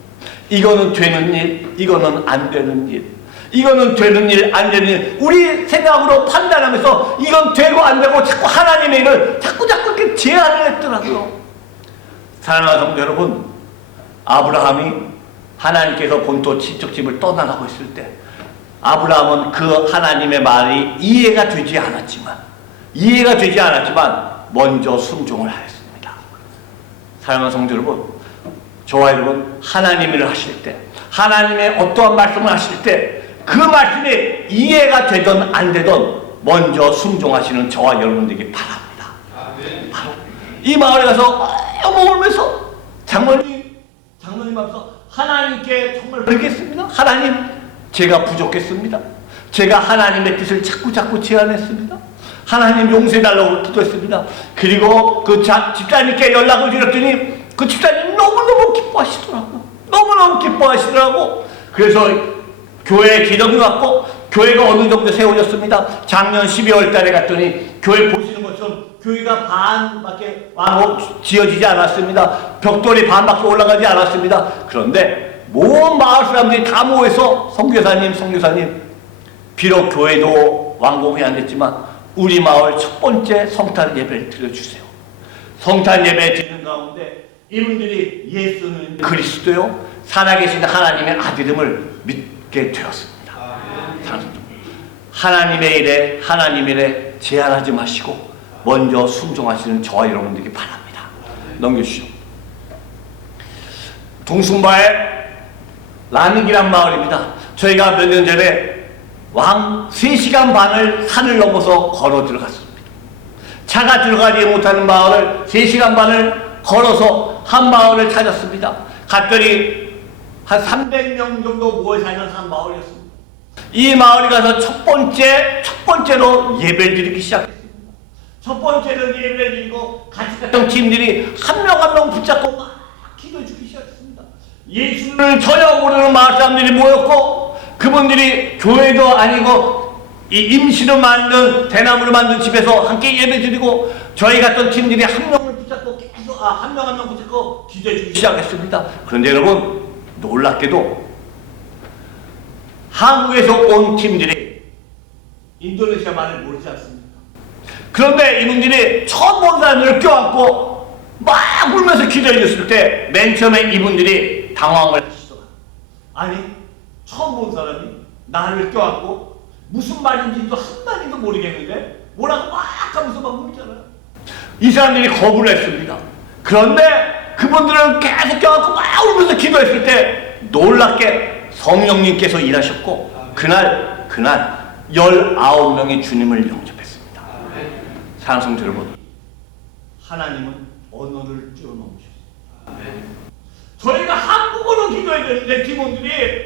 이거는 되는 일, 이거는 안 되는 일, 이거는 되는 일, 안 되는 일, 우리 생각으로 판단하면서 이건 되고 안 되고 자꾸 하나님의 일을 자꾸 이렇게 제한을 했더라고요. 사랑하는 성도 여러분, 아브라함이 하나님께서 본토 친척집을 떠나라고 했을 때 아브라함은 그 하나님의 말이 이해가 되지 않았지만 먼저 순종을 하였습니다. 사랑하는 성도 여러분, 저와 여러분, 하나님의 일을 하실 때, 하나님의 어떠한 말씀을 하실 때 그 말씀이 이해가 되든 안 되든 먼저 순종하시는 저와 여러분들에게 바랍니다. 바로 이 마을에 가서 울면서 장로님 앞에서 하나님께 정말 그러겠습니다. 하나님, 제가 부족했습니다. 제가 하나님의 뜻을 자꾸 제안했습니다. 하나님 용서해달라고 기도했습니다. 그리고 그 집사님께 연락을 드렸더니 그 집사님 너무너무 기뻐하시더라고. 그래서 교회에 기적이 왔고 교회가 어느 정도 세워졌습니다. 작년 12월 달에 갔더니 교회 보시는 것처럼 교회가 반밖에 지어지지 않았습니다. 벽돌이 반밖에 올라가지 않았습니다. 그런데 모든 마을 사람들이 다 모여서 성교사님, 비록 교회도 완공이 안 됐지만 우리 마을 첫 번째 성탄 예배를 드려주세요. 성탄 예배 드리는 가운데 이분들이 예수는 그리스도요, 살아계신 하나님의 아들임을 믿게 되었습니다. 하나님의 일에 제한하지 마시고 먼저 순종하시는 저와 여러분들에게 바랍니다. 넘겨주시오. 동순바의 라닉이란 마을입니다. 저희가 몇 년 전에 3시간 반을 산을 넘어서 걸어 들어갔습니다. 차가 들어가지 못하는 마을을 3시간 반을 걸어서 한 마을을 찾았습니다. 갔더니 한 300명 정도 모여 사는 한 마을이었습니다. 이 마을에 가서 첫 번째로 예배를 드리기 시작했습니다. 첫 번째로 예배를 드리고 같이 갔던 팀들이 한 명 붙잡고 막 기도해 주기 시작했습니다. 예수를 전혀 모르는 마을 사람들이 모였고 그분들이 교회도 아니고 이 임시로 만든 대나무로 만든 집에서 함께 예배 드리고 저희 갔던 팀들이 한 명을 붙잡고 계속 한 명 붙잡고 기도해 주기 시작했습니다. 그런데 여러분, 놀랍게도 한국에서 온 팀들이 인도네시아 말을 모르지 않습니다. 그런데 이분들이 처음 본 사람들을 껴안고 막 울면서 기도해 줬을 때 맨 처음에 이분들이 당황을 하시더라고요. 아니, 처음 본 사람이 나를 껴안고 무슨 말인지도 한마디도 모르겠는데 뭐라고 막 하면서 막 울잖아요. 이 사람들이 거부를 했습니다. 그런데 그분들을 계속 껴안고 막 울면서 기도했을 때 놀랍게 성령님께서 일하셨고 그날 19명의 주님을 영접했습니다. 사랑하는 성도 여러분, 하나님은 언어를 뛰어넘으셨습니다. 저희가 한국어로 기도해줬는데 팀원들이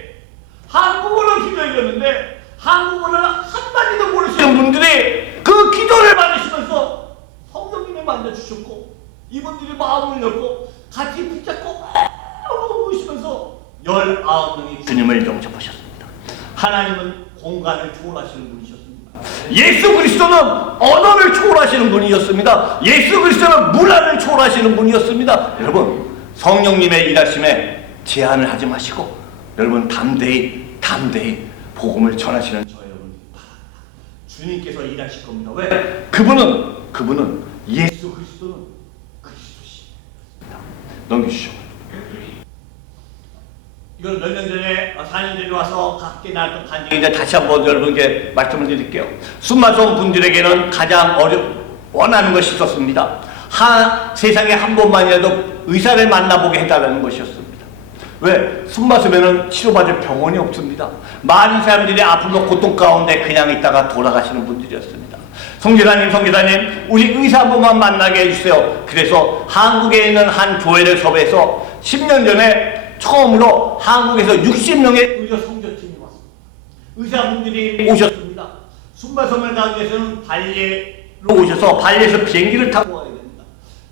한국어로 기도해줬는데 한국어를 한마디도 모르시는 분들이 그 기도를 받으시면서 성령님을 만나주셨고 이분들이 마음을 열고 같이 붙잡고 울으시면서 19명이 주님을 영접하셨습니다. 하나님은 공간을 초월하시는 분이셨습니다. 예수 그리스도는 언어를 초월하시는 분이었습니다. 예수 그리스도는 문화를 초월하시는 분이었습니다. 여러분, 성령님의 일하심에 제한을 하지 마시고 여러분 담대히 복음을 전하시는 저 여러분, 주님께서 일하실 겁니다. 왜? 그분은 예수 그리스도는 그리스도십니다. 넘기시죠. 이건 몇 년 전에 4년 전에 와서 각계 나왔던 간증인데 다시 한번 여러분께 말씀을 드릴게요. 숨마son 분들에게는 가장 원하는 것이 있었습니다. 세상에 한 번만이라도 의사를 만나보게 해달라는 것이었습니다. 왜? 숨 마시면은 치료받을 병원이 없습니다. 많은 사람들이 아픔과 고통 가운데 그냥 있다가 돌아가시는 분들이었습니다. 성기사님, 우리 의사 한 번만 만나게 해주세요. 그래서 한국에 있는 한 교회를 섭외해서 10년 전에 처음으로 한국에서 60명의 의료 선교팀이 왔습니다. 의사분들이 오셨습니다. 순바섬을 가기 위해서는 발리에로 오셔서 발리에서 비행기를 타고 가야 됩니다.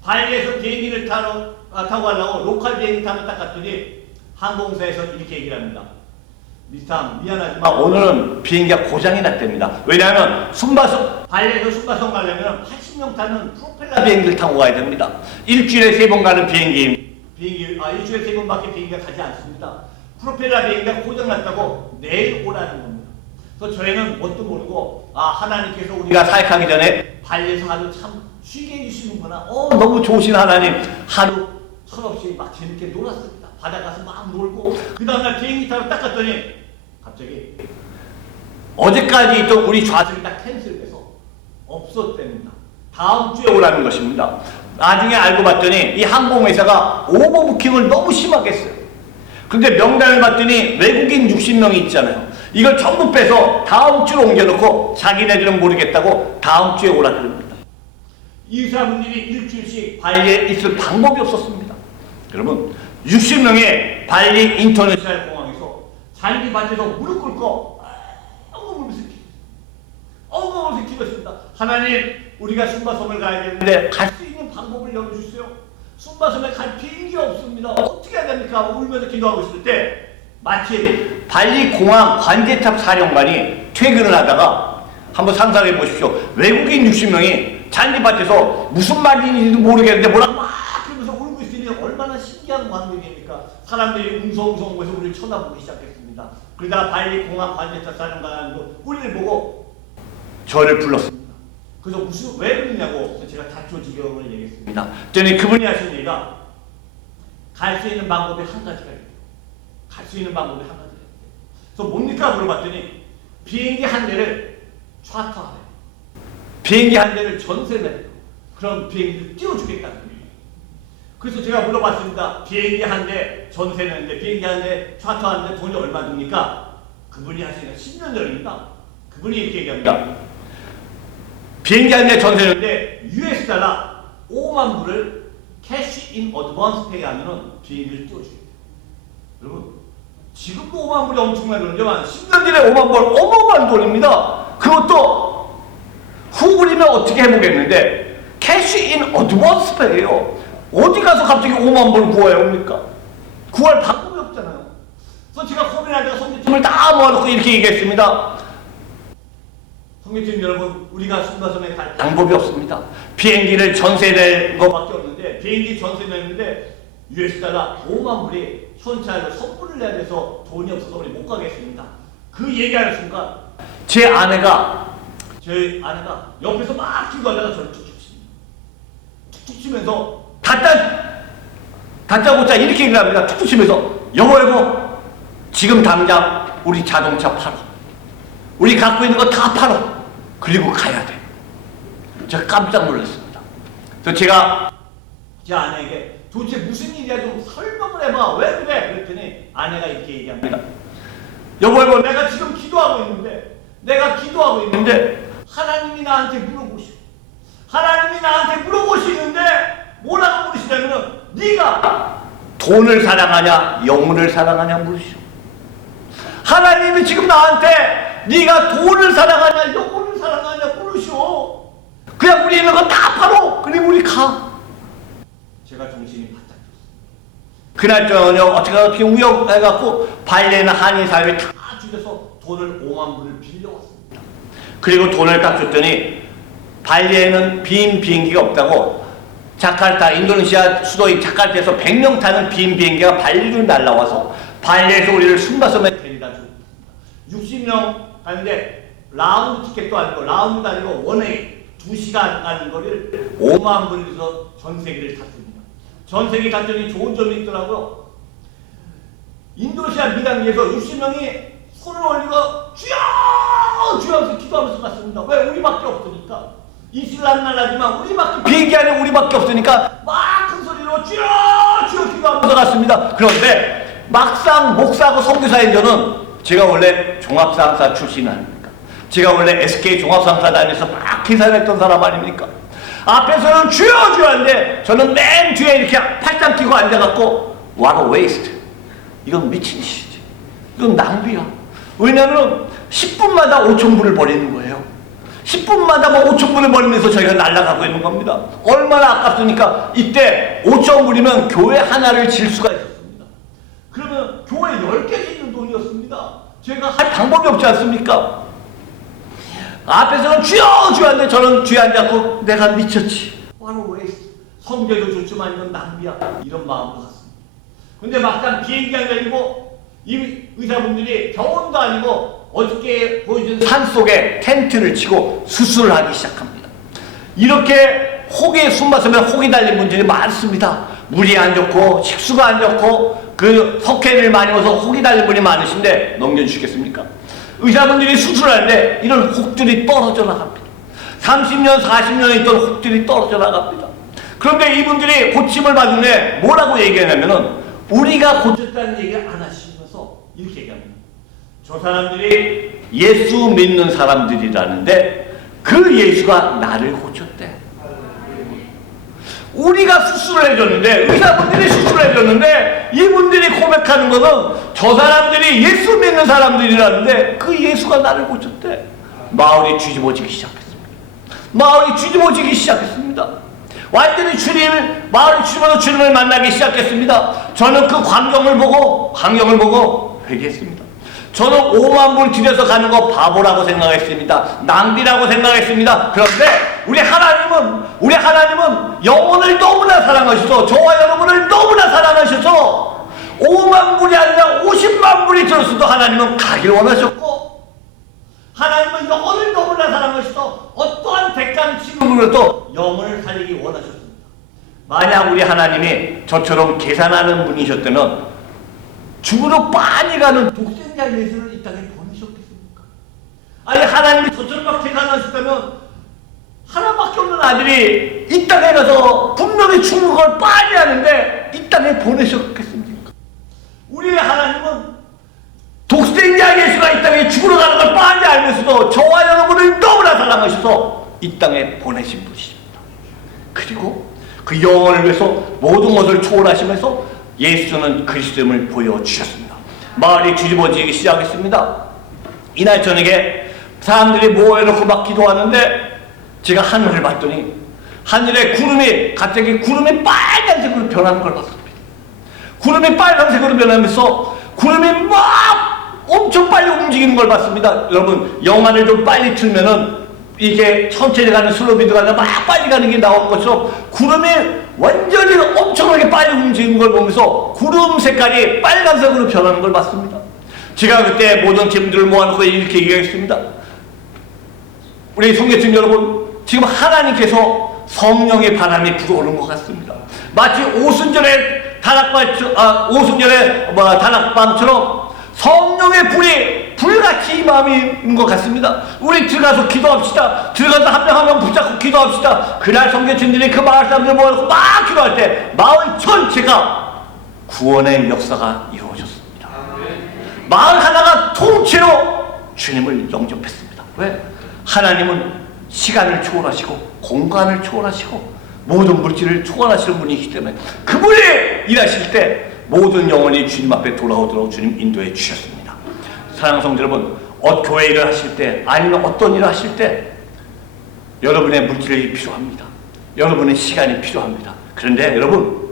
발리에서 비행기를 타고 가려고 로컬 비행기 타면 딱 갔더니 항공사에서 이렇게 얘기를 합니다. 미스터 미안하지만 오늘은 비행기가 고장이 났답니다. 왜냐하면 발리에서 순바섬 가려면 80명 타는 프로펠러 비행기를 타고 가야 됩니다. 일주일에 3번 가는 일주일에 3번밖에 비행기가 가지 않습니다. 프로펠러 비행기가 고장났다고 내일 오라는 겁니다. 그래서 저희는 뭣도 모르고 하나님께서 우리가 사역하기 전에 발리에서 하루 참 쉬게 해주시는구나. 너무 좋으신 하나님. 하루 철없이 막 재밌게 놀았습니다. 바다 가서 막 놀고 그 다음날 비행기 타고 딱 갔더니 갑자기 어제까지 있던 우리 좌석이 딱 캔슬돼서 없었답니다. 다음 주에 오라는 것입니다. 나중에 알고 봤더니 이 항공회사가 오버부킹을 너무 심하게 했어요. 근데 명단을 봤더니 외국인 60명이 있잖아요. 이걸 전부 빼서 다음 주로 옮겨놓고 자기네들은 모르겠다고 다음 주에 오라 그럽니다. 이 사람들이 일주일씩 발리에 있을 방법이 없었습니다. 여러분 60명의 발리 인터내셔널 공항에서 잔디밭에서 무릎 꿇고 엉엉을 기도했습니다. 하나님, 우리가 순바섬을 가야 되는데 갈 수 있는 방법을 열어주세요. 순바섬에 갈 비행기가 없습니다. 어떻게 해야 됩니까? 울면서 기도하고 있을 때 마치 발리 공항 관제탑 사령관이 퇴근을 하다가 한번 상상해 보십시오. 외국인 60명이 잔디밭에서 무슨 말인지도 모르겠는데 뭐라고 막 그러면서 울고 있으니 얼마나 신기한 광경입니까? 사람들이 웅성웅성해서 우리를 쳐다보기 시작했습니다. 그러다가 발리 공항 관제탑 사령관도 우리를 보고 저를 불렀습니다. 그래서 왜 그러냐고 제가 다초지경을 얘기했습니다. 그랬더니 그분이 하신 얘기가 갈 수 있는 방법이 한 가지가 있어요. 갈 수 있는 방법이 한 가지가 있어요. 그래서 뭡니까 물어봤더니 비행기 한 대를 차트하래요. 비행기 한 대를 전세를 해요. 그럼 비행기를 띄워주겠다는 거예요. 그래서 제가 물어봤습니다. 비행기 한 대 전세 내는데 비행기 한 대 차트하는데 돈이 얼마 듭니까? 그분이 하시니까 10년 전입니다. 그분이 이렇게 얘기합니다. 비행기 한 대 전세 내는데 US 달러 5만 불을 캐시 인 어드밴스 페이 하면은 비행기를 띄워주겠대요. 여러분 지금도 5만 불이 엄청나게 그러지만 10년 전에 5만 불 어마어마한 돈입니다. 그것도 후불이면 어떻게 해보겠는데 캐시 인 어드밴스 페이예요. 어디 가서 갑자기 5만 불 구해야 옵니까? 구할 방법이 없잖아요. 그래서 제가 고민하다가 선교팀을 다 모아놓고 이렇게 얘기했습니다. 선교팀 여러분, 우리가 순바섬에 갈 방법이 없습니다. 비행기를 전세 낼 것밖에 없는데 비행기 전세 냈는데 US 달러 5만 불이 현찰로 선불을 내야 돼서 돈이 없어서 우리 못 가겠습니다. 그 얘기하는 순간 저희 아내가 옆에서 막 기도하다가 저를 툭툭 칩니다. 툭툭 치면서 다짜고짜 이렇게 얘기를 합니다. 툭툭 치면서 여보 지금 당장 우리 자동차 팔아. 우리 갖고 있는 거 다 팔아. 그리고 가야 돼. 제가 깜짝 놀랐습니다. 그래서 제가 제 아내에게 도대체 무슨 일이야 좀 설명을 해봐. 왜 그래? 그랬더니 아내가 이렇게 얘기합니다. 여보 내가 지금 기도하고 있는데 하나님이 나한테 물어보시는데 뭐라고 물으시냐면 네가 돈을 사랑하냐 영혼을 사랑하냐 물으시오. 하나님이 지금 나한테 네가 돈을 사랑하냐 영혼을 사랑하냐 물으시오. 그냥 우리 있는 거 다 팔어. 그리고 우리 가. 제가 정신이 바짝 들었습니다. 그날 저녁 어떻게 우역해갖고 발리에 있는 한인사회에 다 줄여서 돈을 5만 불을 빌려왔습니다. 그리고 돈을 딱 줬더니 발리에는 빈 비행기가 없다고 자카르타 인도네시아 수도인 자카르타에서 100명 타는 빈 비행기가 발리로 날라와서 발리에서 우리를 순바섬에 데려다 줍니다. 60명 가는데 라운드 티켓도 아니고 라운드도 아니고 원웨이 2시간 가는 거를 5만 불에서 전세기를 탔습니다. 전세기 갔더니 좋은 점이 있더라고요. 인도네시아 미당리에서 60명이 손을 올리고 주여 하면서 기도하면서 갔습니다. 왜? 우리밖에 없으니까. 이슬람 나라지만 우리밖에 비행기 안에 우리밖에 없으니까 막 큰 소리로 주여 기도하면서 갔습니다. 그런데 막상 목사하고 선교사인 저는 제가 원래 종합상사 출신 아닙니까? 제가 원래 SK 종합상사 다니면서 막 기사를 했던 사람 아닙니까? 앞에서는 주여 하는데 저는 맨 뒤에 이렇게 팔짱 끼고 앉아갖고 what a waste. 이건 미친 짓이지. 이건 낭비야. 왜냐하면 10분마다 5,000불을 버리는 거예요. 10분마다 뭐 5,000불을 버리면서 저희가 날아가고 있는 겁니다. 얼마나 아깝습니까? 이때 5,000불이면 교회 하나를 질 수가 있었습니다. 그러면 교회 10개 짓는 돈이었습니다. 저희가 할 방법이 없지 않습니까? 앞에서는 주여 주여 하는데 저는 주여 안 잡고 내가 미쳤지. 바로 왜 성경도 좋지만 이건 낭비야. 이런 마음으로 갔습니다. 근데 막상 비행기 안 내리고 이 의사분들이 병원도 아니고 어저께 보여준 산속에 텐트를 치고 수술을 하기 시작합니다. 이렇게 혹에 숨 맞으면 혹이 달린 분들이 많습니다. 물이 안 좋고 식수가 안 좋고 그 석회를 많이 먹어서 혹이 달린 분이 많으신데 넘겨주시겠습니까? 의사분들이 수술하는데 이런 혹들이 떨어져 나갑니다. 30년, 40년 있던 혹들이 떨어져 나갑니다. 그런데 이분들이 고침을 받은 후에 뭐라고 얘기하냐면은 우리가 고쳤다는 얘기를 안 하시면서 이렇게 얘기합니다. 저 사람들이 예수 믿는 사람들이라는데 그 예수가 나를 고쳤대. 우리가 수술을 해줬는데 의사분들이 수술을 해줬는데 이분들이 고백하는 것은 저 사람들이 예수 믿는 사람들이라는데 그 예수가 나를 고쳤대. 마을이 뒤집어지기 시작했습니다. 마을이 뒤집어지기 시작했습니다. 완전히 마을이 뒤집어서 주님을 만나기 시작했습니다. 저는 그 광경을 보고 회개했습니다. 저는 5만 불 들여서 가는 거 바보라고 생각했습니다. 낭비라고 생각했습니다. 그런데 우리 하나님은 영혼을 너무나 사랑하셔서 저와 여러분을 너무나 사랑하셔서 5만 불이 아니라 50만 불이 들었어도 하나님은 가길 원하셨고 하나님은 영혼을 너무나 사랑하셔서 어떠한 대가는 지금으로도 영혼을 살리기 원하셨습니다. 만약 우리 하나님이 저처럼 계산하는 분이셨다면 죽으러 빤히 가는 독생자 예수를 이 땅에 보내셨겠습니까? 아니 하나님이 저처럼 막 계산하셨다면 하나밖에 없는 아들이 이 땅에 가서 분명히 죽는 걸 빤히 하는데 이 땅에 보내셨겠습니까? 우리의 하나님은 독생자 예수가 이 땅에 죽으러 가는 걸 빤히 알면서도 저와 여러분을 너무나 사랑하셔서 이 땅에 보내신 분이십니다. 그리고 그 영혼을 위해서 모든 것을 초월하시면서 예수는 그리스도임을 보여주셨습니다. 마을이 뒤집어지기 시작했습니다. 이날 저녁에 사람들이 모여놓고 막 기도하는데 제가 하늘을 봤더니 하늘에 갑자기 구름이 빨간색으로 변하는 걸 봤습니다. 구름이 빨간색으로 변하면서 구름이 막 엄청 빨리 움직이는 걸 봤습니다. 여러분 영화를 좀 빨리 틀면은 이게 천천히 가는 슬로비드가 아니라 막 빨리 가는 게 나오는 것처럼 구름이 완전히 엄청나게 빨리 움직이는 걸 보면서 구름 색깔이 빨간색으로 변하는 걸 봤습니다. 제가 그때 모든 팀들을 모아놓고 이렇게 얘기했습니다. 우리 성교팀 여러분, 지금 하나님께서 성령의 바람이 불어오는 것 같습니다. 마치 오순절의 다락방처럼 성령의 불이 불같이 이 마음이 있는 것 같습니다. 우리 들어가서 기도합시다. 들어가서 한 명 한 명 붙잡고 기도합시다. 그날 성교팀들이 그 마을 사람들 모여서 막 기도할 때 마을 전체가 구원의 역사가 이루어졌습니다. 마을 하나가 통째로 주님을 영접했습니다. 왜? 하나님은 시간을 초월하시고 공간을 초월하시고 모든 물질을 초월하시는 분이기 때문에 그분이 일하실 때 모든 영혼이 주님 앞에 돌아오도록 주님 인도해 주셨습니다. 사랑하는 성도 여러분, 교회 일을 하실 때 아니면 어떤 일을 하실 때 여러분의 물질이 필요합니다. 여러분의 시간이 필요합니다. 그런데 여러분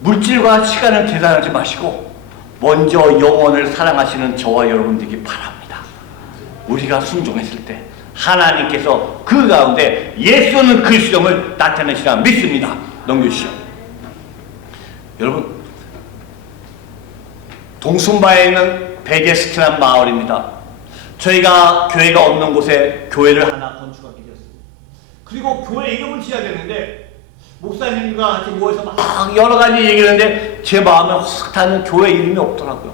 물질과 시간을 계산하지 마시고 먼저 영혼을 사랑하시는 저와 여러분 되기 바랍니다. 우리가 순종했을 때 하나님께서 그 가운데 예수는 그리스도임을 나타내시라 믿습니다. 넘겨주시죠. 여러분 동순바에 있는 베게스트란 마을입니다. 저희가 교회가 없는 곳에 교회를 하나 건축하게 되었습니다. 그리고 교회 이름을 지어야 되는데 목사님과 같이 모여서 막 여러 가지 얘기를 했는데 제 마음에 확 타는 교회 이름이 없더라고요.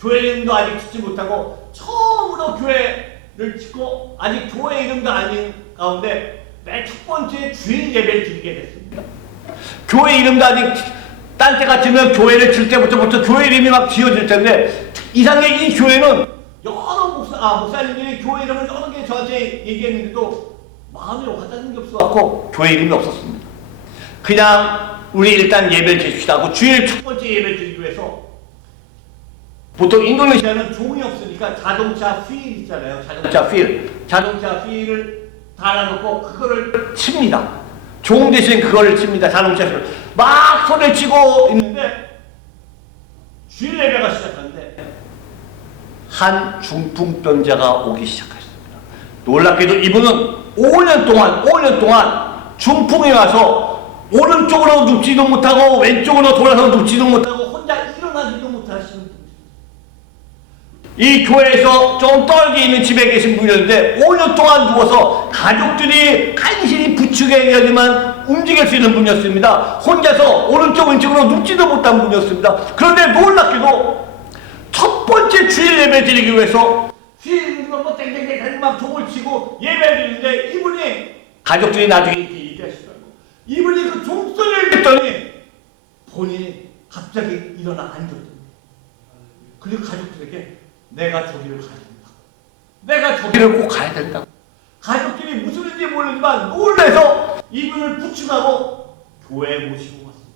교회 이름도 아직 짓지 못하고 처음으로 교회를 짓고 아직 교회 이름도 아닌 가운데 맨 첫 번째 주일 예배를 드리게 됐습니다. 교회 이름도 아직 딴 때 같으면 교회를 질 때부터 교회 이름이 막 지어질 텐데 이상하게 이 교회는 여러 목사님들이 교회 이름을 여러 개 저한테 얘기했는데도 마음에 와닿는 게 없어갖고 교회 이름이 없었습니다. 그냥 우리 일단 예배를 드립시다 하고 주일 첫 번째 예배를 드리기 위해서 보통 인도네시아는 종이 없으니까 자동차 휠 있잖아요. 자동차 휠. 자동차 휠을 달아놓고 그거를 칩니다. 종 대신 그거를 칩니다. 자동차 휠. 막 손을 치고 있는데 주일 예배가 시작하는데 한 중풍병자가 오기 시작했습니다. 놀랍게도 이분은 5년 동안 중풍이 와서 오른쪽으로 눕지도 못하고 왼쪽으로 돌아서 눕지도 못하고 혼자 일어나지도 못하시는 분이었습니다. 이 교회에서 좀 떨게 있는 집에 계신 분이었는데 5년 동안 누워서 가족들이 간신히 부축에 여지만 움직일 수 있는 분이었습니다. 혼자서 오른쪽 왼쪽으로 눕지도 못한 분이었습니다. 그런데 놀랍게도 첫 번째 주일 예배 드리기 위해서 뭐 땡땡땡 막 종을 치고 예배 드리는데 이분이 가족들이 나중에 이렇게 얘기하시더라고요. 이분이 그 종소리를 듣더니 본인이 갑자기 일어나 앉았답니다. 그리고 가족들에게 내가 저기를 가야 된다. 내가 저기를 꼭 가야 된다. 가족들이 무슨 일인지 모르지만 놀라서 이분을 부축하고 교회에 모시고 왔습니다.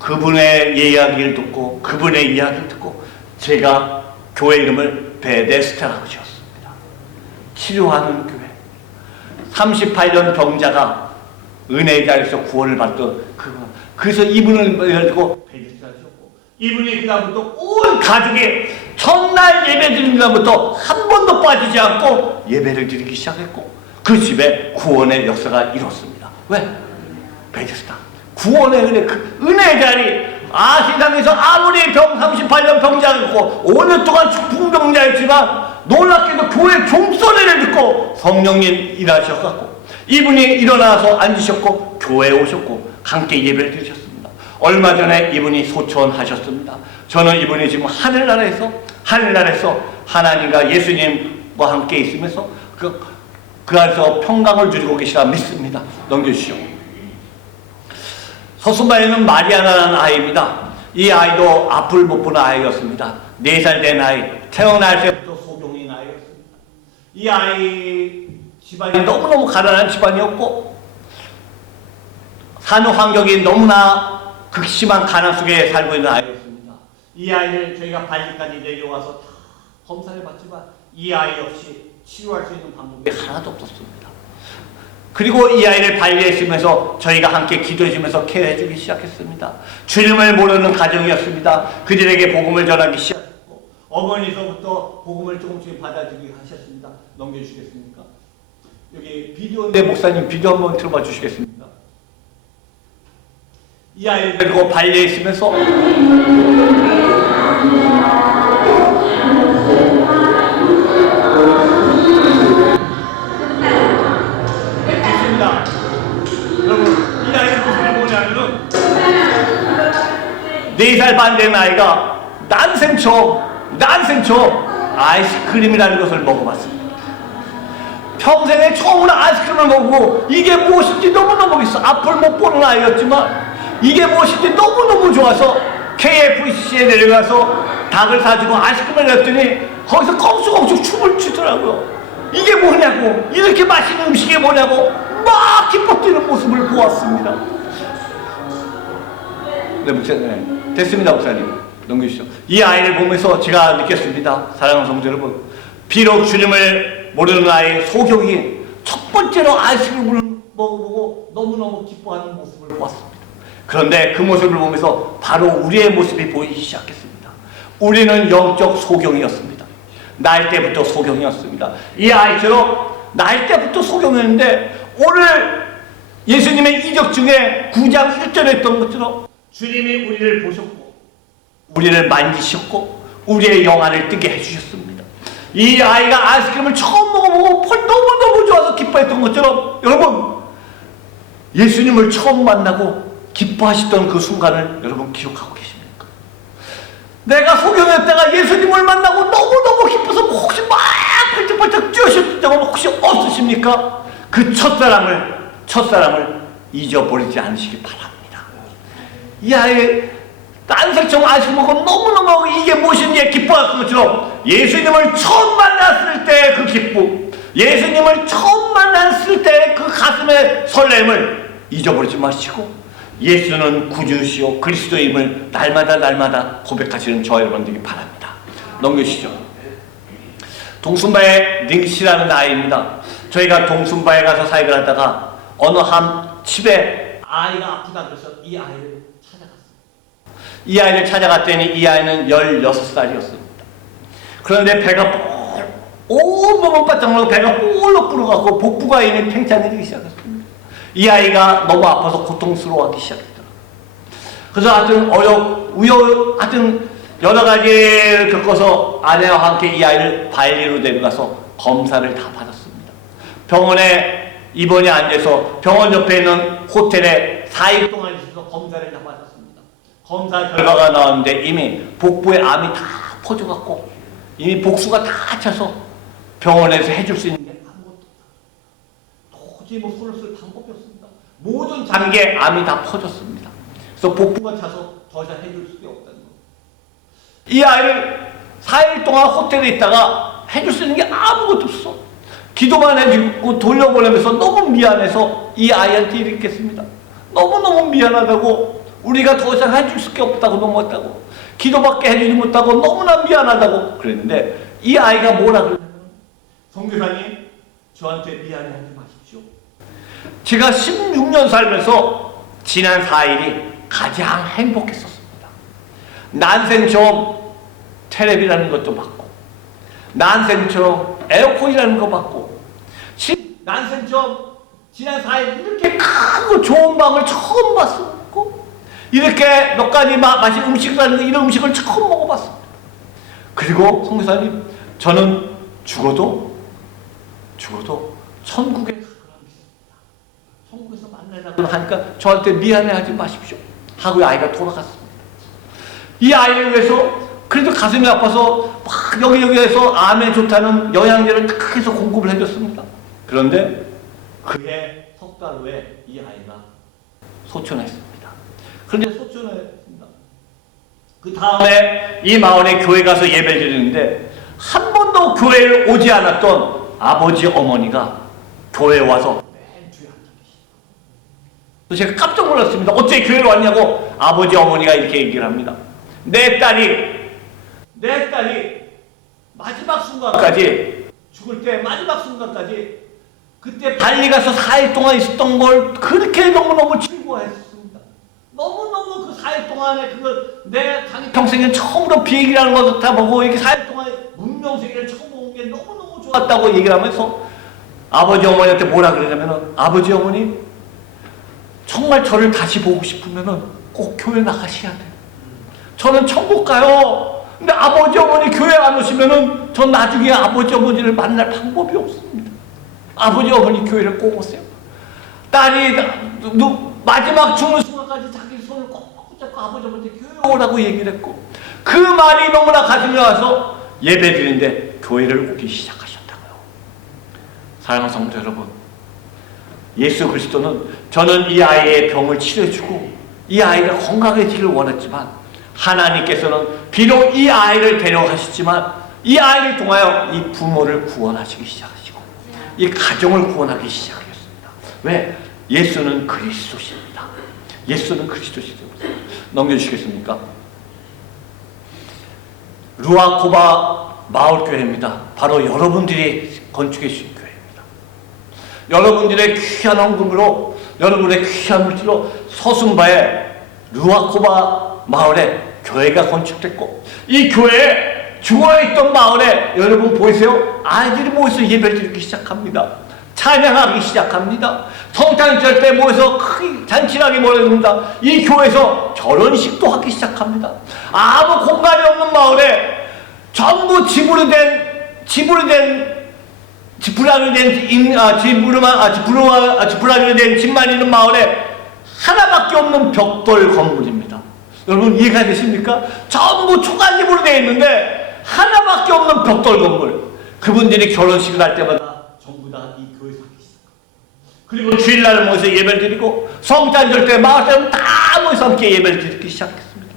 그분의 이야기를 듣고 그분의 이야기를 듣고 제가 교회 이름을 베데스다라고 지었습니다. 치료하는 교회. 38년 병자가 은혜의 자리에서 구원을 받던 그거. 그래서 이분을 듣고 베데스다를 지었고 이분이 그다음부터 온 가족이 첫날 예배 드리는 날부터 한 번도 빠지지 않고 예배를 드리기 시작했고 그 집에 구원의 역사가 이뤘습니다. 왜? 베데스다. 구원의 은혜, 그 은혜의 자리. 세상에서 아무리 38년 병자였고 5년 동안 중풍병자였지만 놀랍게도 교회 종소리를 듣고 성령님 일하셔갖고 이분이 일어나서 앉으셨고 교회에 오셨고 함께 예배를 드리셨습니다. 얼마 전에 이분이 소천하셨습니다. 저는 이분이 지금 하늘나라에서 하나님과 예수님과 함께 있으면서 그 안에서 평강을 누리고 계시라 믿습니다. 넘겨주시오. 서순바에는 마리아나라는 아이입니다. 이 아이도 앞을 못 보는 아이였습니다. 4살 된 아이, 태어날 때부터 소경인 아이였습니다. 이 아이 집안이 너무너무 가난한 집안이었고 사는 환경이 너무나 극심한 가난 속에 살고 있는 아이였습니다. 이 아이를 저희가 발리까지 내려와서 다 검사를 받지만 이 아이 역시 치료할 수 있는 방법이 하나도 없었습니다. 그리고 이 아이를 발리했으면서 저희가 함께 기도해주면서 케어해주기 시작했습니다. 주님을 모르는 가정이었습니다. 그들에게 복음을 전하기 시작했고 어머니서부터 복음을 조금씩 받아주기 하셨습니다. 넘겨주시겠습니까? 여기 비디오인데 목사님 비디오 한번 들어봐 주시겠습니까? 이 아이를 데리고 발리했으면서 여러분, 이 아이의 모습이 뭐냐면은 4살 반 된 아이가 난생처음 아이스크림이라는 것을 먹어봤습니다. 평생에 처음으로 아이스크림을 먹고 이게 무엇인지 너무너무 있어. 앞을 못 보는 아이였지만 이게 무엇인지 너무너무 좋아서 KFC에 내려가서 닭을 사주고 아이스크림을 냈더니 거기서 껑충껑충 춤을 추더라고요. 이게 뭐냐고, 이렇게 맛있는 음식이 뭐냐고 막 기뻐 뛰는 모습을 보았습니다. 네, 목사님. 됐습니다, 목사님. 넘겨주시죠. 이 아이를 보면서 제가 느꼈습니다. 사랑하는 성도 여러분. 비록 주님을 모르는 아이 소경이 첫 번째로 아이스크림을 먹어보고 너무너무 기뻐하는 모습을 보았습니다. 그런데 그 모습을 보면서 바로 우리의 모습이 보이기 시작했습니다. 우리는 영적 소경이었습니다. 날 때부터 소경이었습니다. 이 아이처럼 날 때부터 소경이었는데 오늘 예수님의 이적 중에 9장 1절에 했던 것처럼 주님이 우리를 보셨고 우리를 만지셨고 우리의 영안을 뜨게 해주셨습니다. 이 아이가 아이스크림을 처음 먹어보고 너무너무 좋아서 기뻐했던 것처럼 여러분 예수님을 처음 만나고 기뻐하셨던 그 순간을 여러분 기억하고 계십니까? 내가 소경이었다가 예수님을 만나고 너무너무 기뻐서 혹시 막 펄쩍펄쩍 뛰어셨던 적은 혹시 없으십니까? 그 첫사랑을 잊어버리지 않으시기 바랍니다. 이 아이 난생처럼 아이스크림 먹고 너무너무 이게 무엇인지 기뻐할 것처럼 예수님을 처음 만났을 때 그 기쁨, 예수님을 처음 만났을 때 그 가슴의 설렘을 잊어버리지 마시고 예수는 구주시오 그리스도임을 날마다 고백하시는 저와 여러분 되기 바랍니다. 넘겨주시죠. 동순바의 닝씨라는 아이입니다. 저희가 동순바에 가서 사역을 하다가 어느 한 집에 아이가 아프다 그래서 이 아이를 찾아갔습니다. 이 아이를 찾아갔더니 이 아이는 16살이었습니다. 그런데 배가 온몸은 바짝 나고 배가 볼록 불어가고 복부가 이미 팽창해지기 시작했습니다. 이 아이가 너무 아파서 고통스러워하기 시작했더라고요. 그래서 하여튼 여러 가지를 겪어서 아내와 함께 이 아이를 발리로 데려가서 검사를 다 받았습니다. 병원에 입원이 안 돼서 병원 옆에 있는 호텔에 4일 동안 있어서 검사를 다 받았습니다. 검사 결과가 나왔는데 이미 복부에 암이 다 퍼져갖고 이미 복수가 다 차서 병원에서 해줄 수 있는 게 아무것도 없다. 도저히 손을 쓸 방법이 없습니다. 모든 장기에 암이 다 퍼졌습니다. 그래서 복부가 차서 더 이상 해줄 수 없다는 거예요. 이 아이를 4일 동안 호텔에 있다가 해줄 수 있는 게 아무것도 없어. 기도만 해주고 돌려보내면서 너무 미안해서 이 아이한테 이렇게 했습니다. 너무너무 미안하다고, 우리가 더 이상 해줄 수 없다고 넘어갔다고, 기도밖에 해주지 못하고 너무나 미안하다고 그랬는데 이 아이가 뭐라 그러냐면, 선교사님 저한테 미안해하지 마십시오. 제가 16년 살면서 지난 4일이 가장 행복했었습니다. 난생처럼 텔레비라는 것도 받고, 난생처럼 에어컨이라는 거 받고, 난생처럼 지난 4일 이렇게 크고 좋은 방을 처음 봤었고, 이렇게 몇 가지 맛있는 음식이라는 이런 음식을 처음 먹어봤습니다. 그리고 선교사님 저는 죽어도 천국에 가거라 믿습니다. 천국에서 만나자고 하니까 저한테 미안해하지 마십시오 하고 아이가 돌아갔습니다. 이 아이를 위해서 그래도 가슴이 아파서 막 여기저기에서 암에 좋다는 영양제를 딱 해서 공급을 해줬습니다. 그런데 그해 석 달 후에 이 아이가 소천했습니다. 그런데 소천했습니다. 그 다음에 이 마을에 교회 가서 예배를 드리는데 한 번도 교회를 오지 않았던 아버지 어머니가 교회에 와서 맨 뒤에 앉아 계시다. 제가 깜짝 놀랐습니다. 어째 교회로 왔냐고 아버지 어머니가 이렇게 얘기를 합니다. 내 딸이 마지막 순간까지, 죽을 때 마지막 순간까지 그때 발리 가서 4일 동안 있었던 걸 그렇게 너무너무 즐거워했습니다. 너무너무 그 4일 동안에 그걸 내 평생에 처음으로 비행기라는 것을 다 보고 이렇게 4일 동안 문명세계를 처음 본 게 너무너무 좋았다고 얘기를 하면서 아버지 어머니한테 뭐라 그러냐면은, 아버지 어머니 정말 저를 다시 보고 싶으면은 꼭 교회 나가셔야 돼요. 저는 천국 가요. 근데 아버지 어머니 교회 안 오시면은 전 나중에 아버지 어머니를 만날 방법이 없습니다. 아버지 어머니 교회를 꼭 오세요. 딸이 마지막 죽는 순간까지 자기 손을 꼭 잡고 아버지 어머니 교회 오라고 얘기를 했고, 그 말이 너무나 가슴에 와서 예배 드리는데 교회를 오기 시작하셨다고요. 사랑하는 성도 여러분, 예수 그리스도는, 저는 이 아이의 병을 치료해주고 이 아이가 건강해지기를 원했지만 하나님께서는 비록 이 아이를 데려가셨지만 이 아이를 통하여 이 부모를 구원하시기 시작하시고 이 가정을 구원하기 시작하셨습니다. 왜? 예수는 그리스도십니다. 예수는 그리스도십니다. 넘겨주시겠습니까? 루아코바 마을교회입니다. 바로 여러분들이 건축해 주신 교회입니다. 여러분들의 귀한 헌금으로, 여러분의 귀한 물질로 서순바에 루아코바 마을에 교회가 건축됐고, 이 교회에 죽어있던 마을에 여러분 보이세요? 아이들이 모여서 예배를 드리기 시작합니다. 찬양하기 시작합니다. 성탄절 때 모여서 크게 잔치하게 모여듭니다. 이 교회에서 결혼식도 하기 시작합니다. 아무 공간이 없는 마을에 전부 지불이 된 집만 있는 마을에 하나밖에 없는 벽돌 건물입니다. 여러분 이해가 되십니까? 전부 초가집으로 되어 있는데 하나밖에 없는 벽돌 건물. 그분들이 결혼식을 할 때마다 전부 다 이 교회에서 하기 시작합니다. 그리고 주일날 모여서 예배를 드리고, 성탄절 때 마을 사람 다 모여서 함께 예배를 드리기 시작했습니다.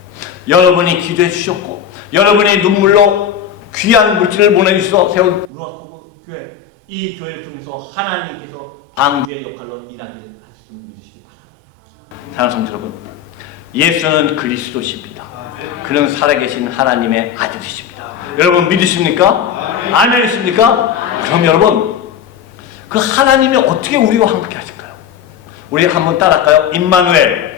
여러분이 기도해 주셨고, 여러분의 눈물로 귀한 물질을 보내주셔서 세운 루아코브 교회, 이 교회를 통해서 하나님께서 방주의 역할로 일하기를 말씀 믿으시기 바랍니다. 사랑하는 성도 여러분, 예수는 그리스도십니다. 그는 살아계신 하나님의 아들이십니다. 여러분 믿으십니까? 아멘이십니까? 그럼 여러분, 그 하나님이 어떻게 우리와 함께 하실까요? 우리 한번 따라할까요? 임마누엘.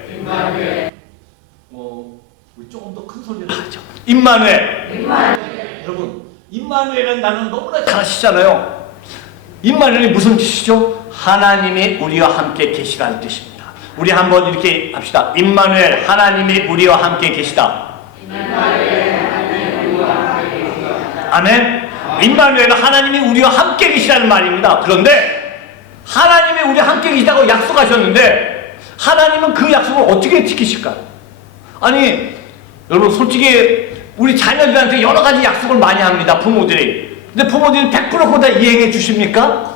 우리 조금 더 큰 소리로 하죠. 임마누엘. 여러분, 임마누엘은 나는 너무나 잘 아시잖아요. 임마누엘이 무슨 뜻이죠? 하나님이 우리와 함께 계시다는 뜻입니다. 우리 한번 이렇게 합시다. 임마누엘, 하나님이 우리와 함께 계시다. 아멘. 임마누엘은 하나님이 우리와 함께 계시다는 말입니다. 그런데 하나님이 우리와 함께 계시다고 약속하셨는데 하나님은 그 약속을 어떻게 지키실까요? 아니 여러분, 솔직히 우리 자녀들한테 여러 가지 약속을 많이 합니다, 부모들이. 근데 부모들이 100% 그거 다 이행해 주십니까?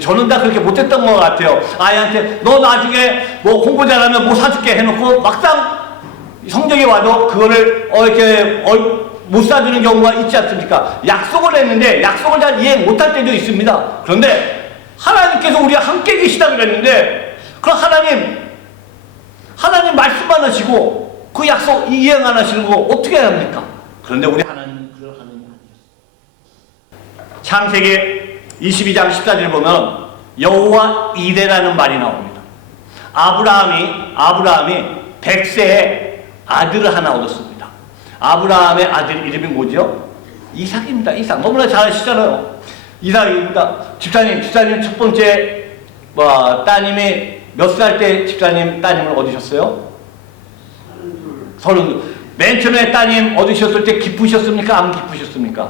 저는 다 그렇게 못했던 것 같아요. 아이한테 너 나중에 뭐 공부 잘하면 뭐 사줄게 해놓고 막상 성적이 와도 그거를 이렇게 못 사주는 경우가 있지 않습니까? 약속을 했는데 약속을 잘 이행 못할 때도 있습니다. 그런데 하나님께서 우리와 함께 계시다 그랬는데 그럼 하나님 말씀만 하시고 그 약속 이행 안 하시는 거 어떻게 해야 합니까? 그런데 우리 하나님은 그런 하나님이 아니었어요. 창세기 22장 14절 보면 여호와 이레라는 말이 나옵니다. 아브라함이 100세에 아들을 하나 얻었습니다. 아브라함의 아들 이름이 뭐죠? 이삭입니다. 이삭. 너무나 잘 아시잖아요. 이삭입니다. 집사님 첫 번째 따님이 몇 살 때 집사님 따님을 얻으셨어요? 32. 맨 처음에 따님 얻으셨을 때 기쁘셨습니까? 안 기쁘셨습니까?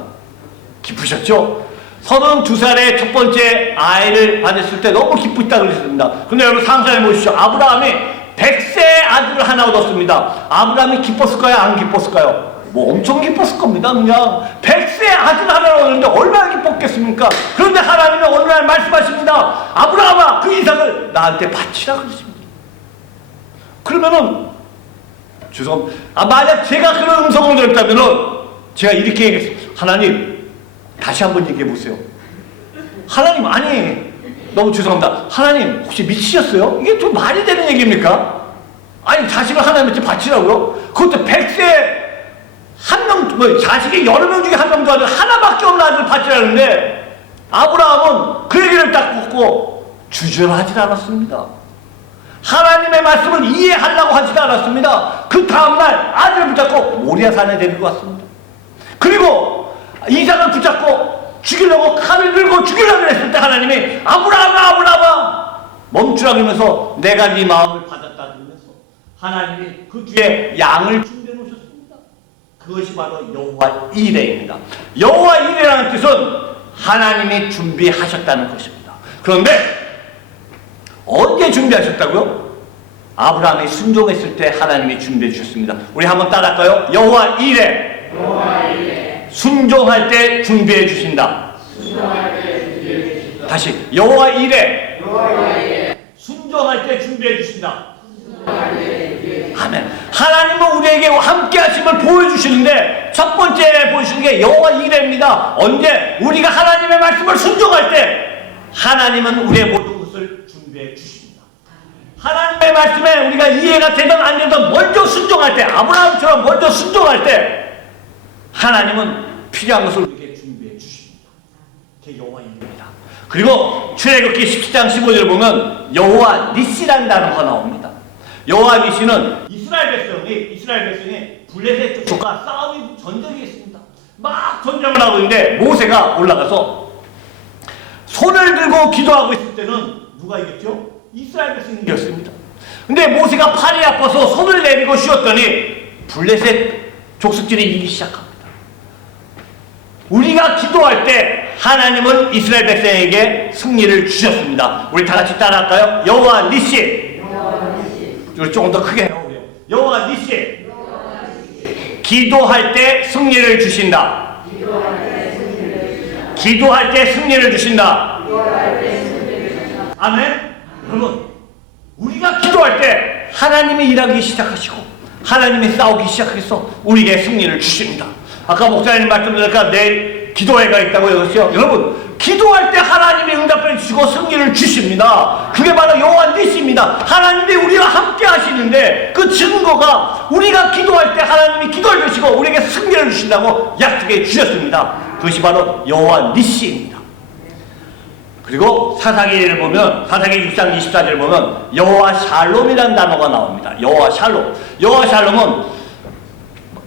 기쁘셨죠? 32살에 첫 번째 아이를 받았을 때 너무 기쁘다 그러셨습니다. 근데 여러분 상상해 보십시오. 아브라함이 100세 아들을 하나 얻었습니다. 아브라함이 기뻤을까요? 안 기뻤을까요? 엄청 기뻤을 겁니다. 그냥 100세 아들 하나를 얻었는데 얼마나 기뻤겠습니까? 그런데 하나님은 어느 날 말씀하십니다. 아브라함아, 그 이삭을 나한테 바치라 그러십니다. 그러면은 죄송합니다. 만약 제가 그런 음성을 들었다면은 제가 이렇게 얘기했어요. 하나님, 다시 한번 얘기해 보세요. 하나님, 아니, 너무 죄송합니다. 하나님, 혹시 미치셨어요? 이게 좀 말이 되는 얘기입니까? 아니, 자식을 하나님한테 바치라고요? 그것도 100세 한 명, 자식이 여러 명 중에 한 명도 아니라 하나밖에 없는 아들을 바치라는데 아브라함은 그 얘기를 딱 듣고 주저하지 않았습니다. 하나님의 말씀을 이해하려고 하지도 않았습니다. 그 다음날 아들을 붙잡고 모리아산에 데리고 왔습니다. 그리고 이삭을 붙잡고 죽이려고 칼을 들고 죽이려고 했을 때 하나님이 아브라함아 멈추라 그러면서 내가 네 마음을 받았다 그러면서 하나님이 그 뒤에 양을 준비해 놓으셨습니다. 그것이 바로 여호와 이레입니다. 여호와 이레라는 뜻은 하나님이 준비하셨다는 것입니다. 그런데 언제 준비하셨다고요? 아브라함이 순종했을 때 하나님이 준비해 주셨습니다. 우리 한번 따라할까요? 여호와 이레. 순종할 때 준비해 주신다. 다시 여호와 이레. 순종할 때 준비해 주신다. 아멘. 하나님은 우리에게 함께 하심을 보여주시는데 첫 번째 보여주시는 게 여호와 이레입니다. 언제? 우리가 하나님의 말씀을 순종할 때 하나님은 우리의 모든 것을 준비해 주십니다. 하나님의 말씀에 우리가 이해가 되든 안 되든 먼저 순종할 때, 아브라함처럼 먼저 순종할 때 하나님은 필요한 것을 우리에게 준비해 주십니다. 그게 여호와 이레입니다. 그리고 출애굽기 17장 15절을 보면 여호와 니시라는 단어가 나옵니다. 여호와 니시는 이스라엘 백성이 블레셋 족속과 전쟁이 있습니다. 막 전쟁을 하고 있는데 모세가 올라가서 손을 들고 기도하고 있을 때는 누가 이겼죠? 이스라엘 백성이 이겼습니다. 근데 모세가 팔이 아파서 손을 내리고 쉬었더니 블레셋 족속들이 이기기 시작합니다. 우리가 기도할 때 하나님은 이스라엘 백성에게 승리를 주셨습니다. 우리 다 같이 따라할까요? 여호와 니시. 우리 조금 더 크게 해요. 여호와 니시. 기도할 때 승리를 주신다. 기도할 때 승리를 주신다. 아멘. 여러분, 우리가 기도할 때 하나님이 일하기 시작하시고 하나님이 싸우기 시작해서 우리에게 승리를 주십니다. 아까 목사님 말씀드렸으니까 내일 기도회가 있다고 여러분요. 여러분, 기도할 때 하나님이 응답해 주시고 승리를 주십니다. 그게 바로 여호와 니시입니다. 하나님이 우리와 함께 하시는데 그 증거가 우리가 기도할 때 하나님이 기도해 주시고 우리에게 승리를 주신다고 약속해 주셨습니다. 그것이 바로 여호와 니시입니다. 그리고 사사기를 보면, 사사기 6장 24절을 보면 여호와 샬롬이라는 단어가 나옵니다. 여호와 샬롬. 여호와 샬롬은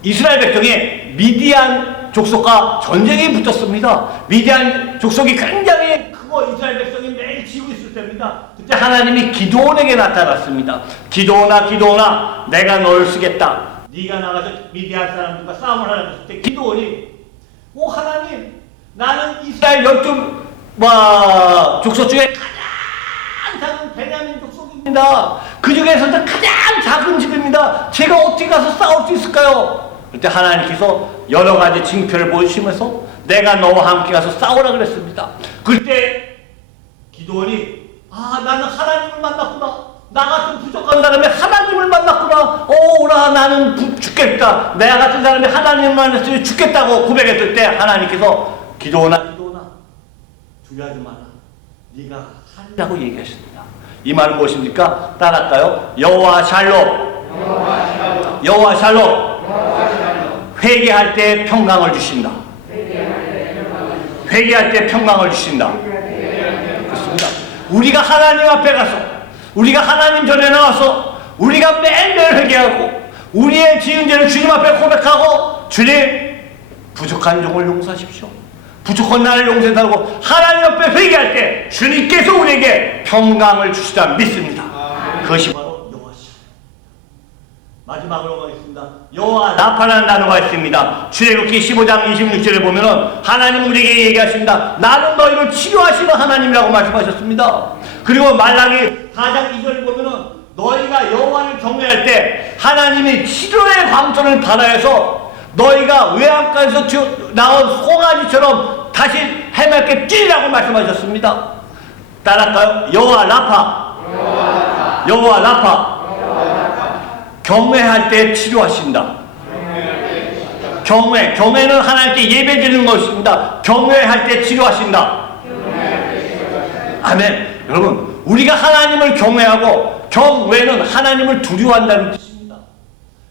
이스라엘 백성이 미디안 족속과 전쟁이 붙었습니다. 미디안 족속이 굉장히 크고 이스라엘 백성이 매일 지고 있을 때입니다. 그때 하나님이 기드온에게 나타났습니다. 기드온아, 내가 너를 쓰겠다. 네가 나가서 미디안 사람들과 싸움을 하라고 했을 때 기드온이, 하나님, 나는 이스라엘 12 족속 중에 가장 작은 베냐민 족속입니다. 그 중에서도 가장 작은 집입니다. 제가 어떻게 가서 싸울 수 있을까요? 그때 하나님께서 여러 가지 징표를 보여주시면서 내가 너와 함께 가서 싸우라 그랬습니다. 그때 기드온이 나는 하나님을 만났구나. 나 같은 부족한 사람이 하나님을 만났구나. 나는 죽겠다. 내가 같은 사람이 하나님을 만났으면 죽겠다고 고백했을 때 하나님께서 기드온아 두려워하지 마라. 네가 하리라고 얘기하셨습니다. 이 말은 무엇입니까? 따라할까요? 여호와 샬롬. 여호와 샬롬. 회개할 때 평강을 주신다. 회개할 때 평강을 주신다. 그렇습니다. 우리가 하나님 앞에 가서, 우리가 하나님 전에 나와서 우리가 매일매일 회개하고 우리의 지은 죄를 주님 앞에 고백하고, 주님, 부족한 종을 용서하십시오. 부족한 나를 용서해달라고 하나님 앞에 회개할 때 주님께서 우리에게 평강을 주시다 믿습니다. 그것이 바로 여호와 샬롬. 마지막으로 가겠습니다. 여호와 라파라는 단어가 있습니다. 출애굽기 15장 26절에 보면은 하나님 우리에게 얘기하십니다. 나는 너희를 치료하시는 하나님이라고 말씀하셨습니다. 그리고 말라기 4장 2절에 보면은 너희가 여호와를 경외할 때 하나님이 치료의 광선을 발하여서 너희가 외양간에서 나온 송아지처럼 다시 해맑게 뛰라고 말씀하셨습니다. 따라할까요? 여호와 라파. 여호와 라파. 경외할 때 치료하신다. 경외는 하나님께 예배드리는 것입니다. 경외할 때 치료하신다. 아멘. 여러분, 우리가 하나님을 경외하고, 경외는 하나님을 두려워한다는 뜻입니다.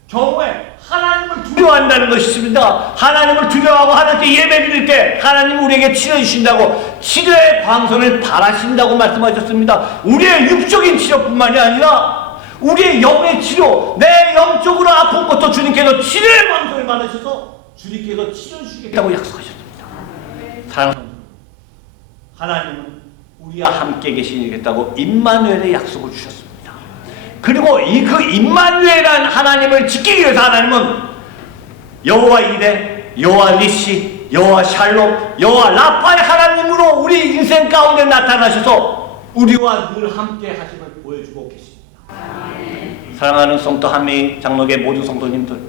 경외, 하나님을 두려워한다는 것입니다. 하나님을 두려워하고 하나님께 예배드릴 때 하나님은 우리에게 치료해주신다고, 치료의 광선을 바라신다고 말씀하셨습니다. 우리의 육적인 치료뿐만이 아니라 우리의 영의 치료, 내 영적으로 아픈 것도 주님께서 치료의 광선을 받으셔서 주님께서 치료해 주시겠다고 약속하셨습니다. 사랑하는 하나님은 우리와 함께 계시겠다고 임마누엘의 약속을 주셨습니다. 그리고 그 임마누엘이라는 하나님을 지키기 위해서 하나님은 여호와 이레, 여호와 니시, 여호와 샬롬, 여호와 라파의 하나님으로 우리 인생 가운데 나타나셔서 우리와 늘 함께 하심을 보여주고 계십니다. 사랑하는 성도 한미 장로계 모든 성도님들,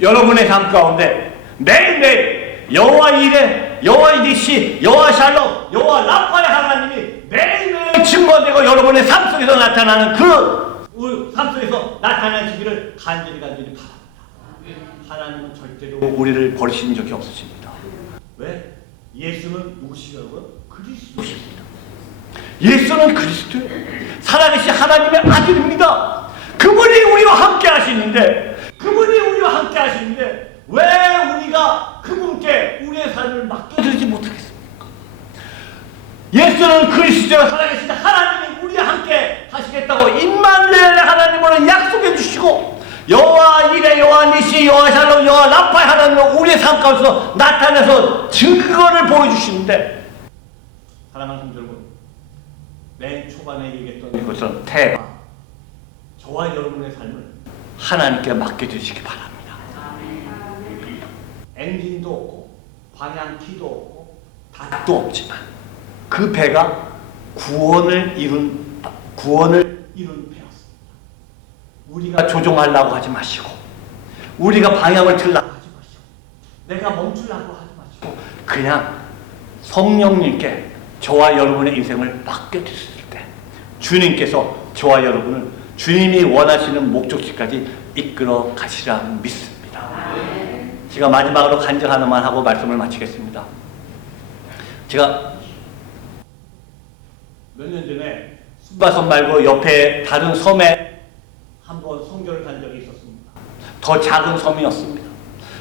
여러분의 삶 가운데 매일매일 여호와 이레, 여호와 니시, 여호와 샬롬, 여호와 라파의 하나님이 매일매일 증거되고 여러분의 삶 속에서 나타나는 그 삶 속에서 나타나시기를 간절히 바랍니다. 하나님은 절대로 우리를 버리신 적이 없으십니다. 왜? 예수는 누구시냐고요? 그리스도십니다. 예수는 그리스도, 살아계신 하나님의 아들입니다. 그분이 우리와 함께 하시는데, 왜 우리가 그분께 우리의 삶을 맡겨드리지 못하겠습니까? 예수는 그리스도, 살아계신 하나님이 우리와 함께 하시겠다고 임마누엘의 하나님으로 약속해 주시고, 여호와 이레, 여호와 니시, 여호와 샬롬, 여호와 라파의 하나님으로 우리의 삶 가운데서 나타나서 증거를 보여주시는데, 사랑하는 성도 여러분, 맨 초반에 얘기했던 것처럼 저와 여러분의 삶을 하나님께 맡겨주시기 바랍니다. 엔진도 없고 방향키도 없고 닷도 없지만 그 배가 구원을 이룬 배였습니다. 우리가 조종하려고 하지 마시고, 우리가 방향을 틀려고 하지 마시고, 내가 멈추려고 하지 마시고, 그냥 성령님께 저와 여러분의 인생을 맡겨드렸을 때 주님께서 저와 여러분을 주님이 원하시는 목적지까지 이끌어 가시라 믿습니다. 제가 마지막으로 간증 하나만 하고 말씀을 마치겠습니다. 제가 몇 년 전에 순바섬 말고 옆에 다른 섬에 한번 선교를 간 적이 있었습니다. 더 작은 섬이었습니다.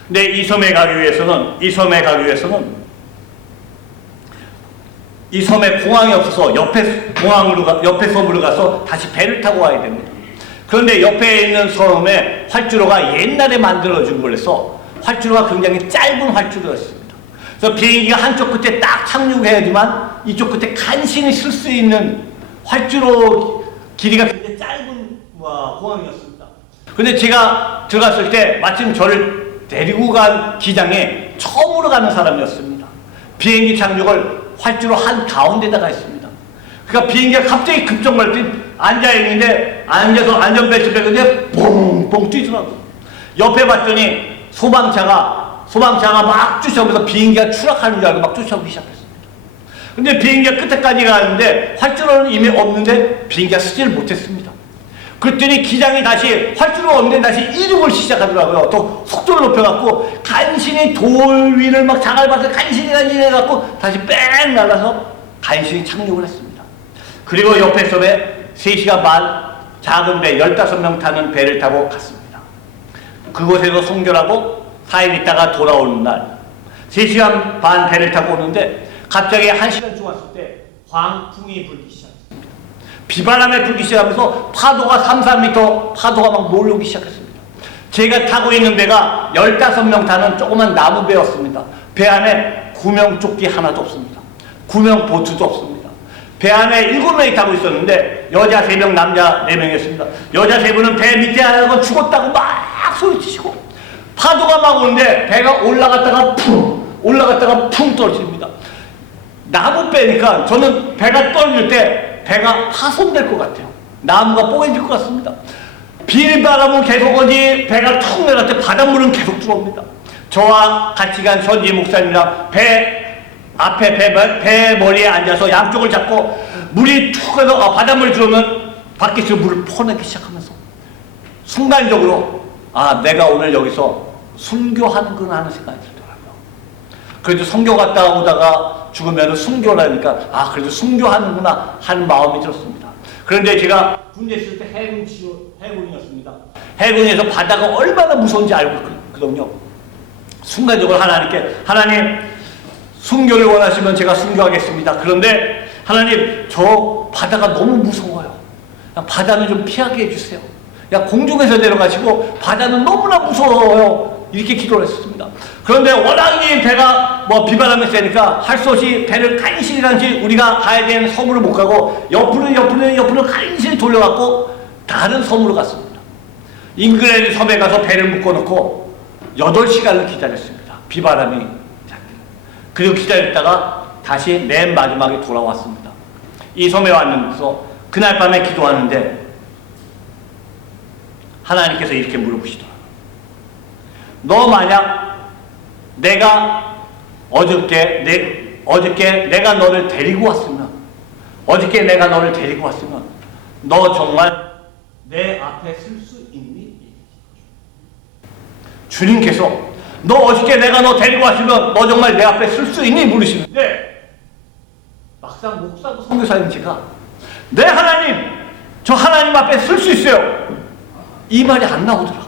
근데 이 섬에 가기 위해서는 이 섬에 공항이 없어서 옆에 섬으로 가서 다시 배를 타고 와야 됩니다. 그런데 옆에 있는 섬에 활주로가 옛날에 만들어진 거라서 활주로가 굉장히 짧은 활주로였습니다. 그래서 비행기가 한쪽 끝에 딱 착륙해야지만 이쪽 끝에 간신히 쓸 수 있는 활주로 길이가 굉장히 짧은 공항이었습니다. 근데 제가 들어갔을 때 마침 저를 데리고 간 기장에 처음으로 가는 사람이었습니다. 비행기 착륙을 활주로 한 가운데다가 했습니다. 그러니까 비행기가 갑자기 급정거할 때 앉아있는데 앉아서 안전벨트 매는데 뽕뽕 뛰더라고요. 옆에 봤더니 소방차가 막 쫓아오면서 비행기가 추락하는 줄 알고 막 쫓아오기 시작했습니다. 근데 비행기가 끝에까지 가는데 활주로는 이미 없는데 비행기가 쓰지를 못했습니다. 그랬더니 기장이 다시 활주로가 없는데 다시 이륙을 시작하더라고요. 또 속도를 높여갖고 간신히 돌 위를 막 자갈밭을 간신히 해갖고 다시 뺑 날아서 간신히 착륙을 했습니다. 그리고 옆에 섬에 3시간 반 작은 배 15명 타는 배를 타고 갔습니다. 그곳에서 선교하고 4일 있다가 돌아오는 날 3시간 반 배를 타고 오는데 갑자기 1시간 좀 왔을 때 광풍이 불기 시작했습니다. 비바람에 불기 시작하면서 파도가 3-4m 파도가 막 몰려오기 시작했습니다. 제가 타고 있는 배가 15명 타는 조그만 나무 배였습니다. 배 안에 구명조끼 하나도 없습니다. 구명 보트도 없습니다. 배 안에 7명이 타고 있었는데 여자 3명, 남자 4명이었습니다. 여자 3분은 배 밑에 하나가 죽었다고 막 소리치시고 파도가 막 오는데 배가 올라갔다가 풍 떨어집니다. 나무 배니까 저는 배가 떨어질 때 배가 파손될 것 같아요. 나무가 뽀개질 것 같습니다. 비바람은 계속 오지 배가 툭 내릴 때 바닷물은 계속 들어옵니다. 저와 같이 간 선지 목사님이랑 배 머리에 앉아서 양쪽을 잡고 물이 툭 해서 바닷물이 들어오면 밖에서 물을 퍼내기 시작하면서 순간적으로 내가 오늘 여기서 순교하는구나 하는 생각이 들더라고요. 그래도 선교 갔다 오다가 죽으면 순교라니까 그래도 순교하는구나 하는 마음이 들었습니다. 그런데 제가 군대 있을 때 해군이었습니다. 해군에서 바다가 얼마나 무서운지 알고 있거든요. 순간적으로 하나님 순교를 원하시면 제가 순교하겠습니다. 그런데 하나님 저 바다가 너무 무서워요. 바다는 좀 피하게 해주세요. 공중에서 내려가시고 바다는 너무나 무서워요. 이렇게 기도를 했습니다. 그런데 워낙 이 배가 비바람이 세니까 할 수 없이 배를 간신히 우리가 가야 되는 섬으로 못 가고 옆으로 간신히 돌려갖고 다른 섬으로 갔습니다. 잉글랜드 섬에 가서 배를 묶어놓고 8시간을 기다렸습니다. 비바람이 그리고 기다렸다가 다시 맨 마지막에 돌아왔습니다. 이 섬에 왔는데서 그날 밤에 기도하는데 하나님께서 이렇게 물어보시더라고요. 너 만약 내가 어저께 내가 너를 데리고 왔으면 너 정말 내 앞에 쓸 수 있니? 주님께서 너 어저께 내가 너 데리고 왔으면 너 정말 내 앞에 쓸 수 있니? 물으시는데 막상 목사고 선교사님 제가 네 하나님 저 하나님 앞에 쓸 수 있어요. 이 말이 안 나오더라고요.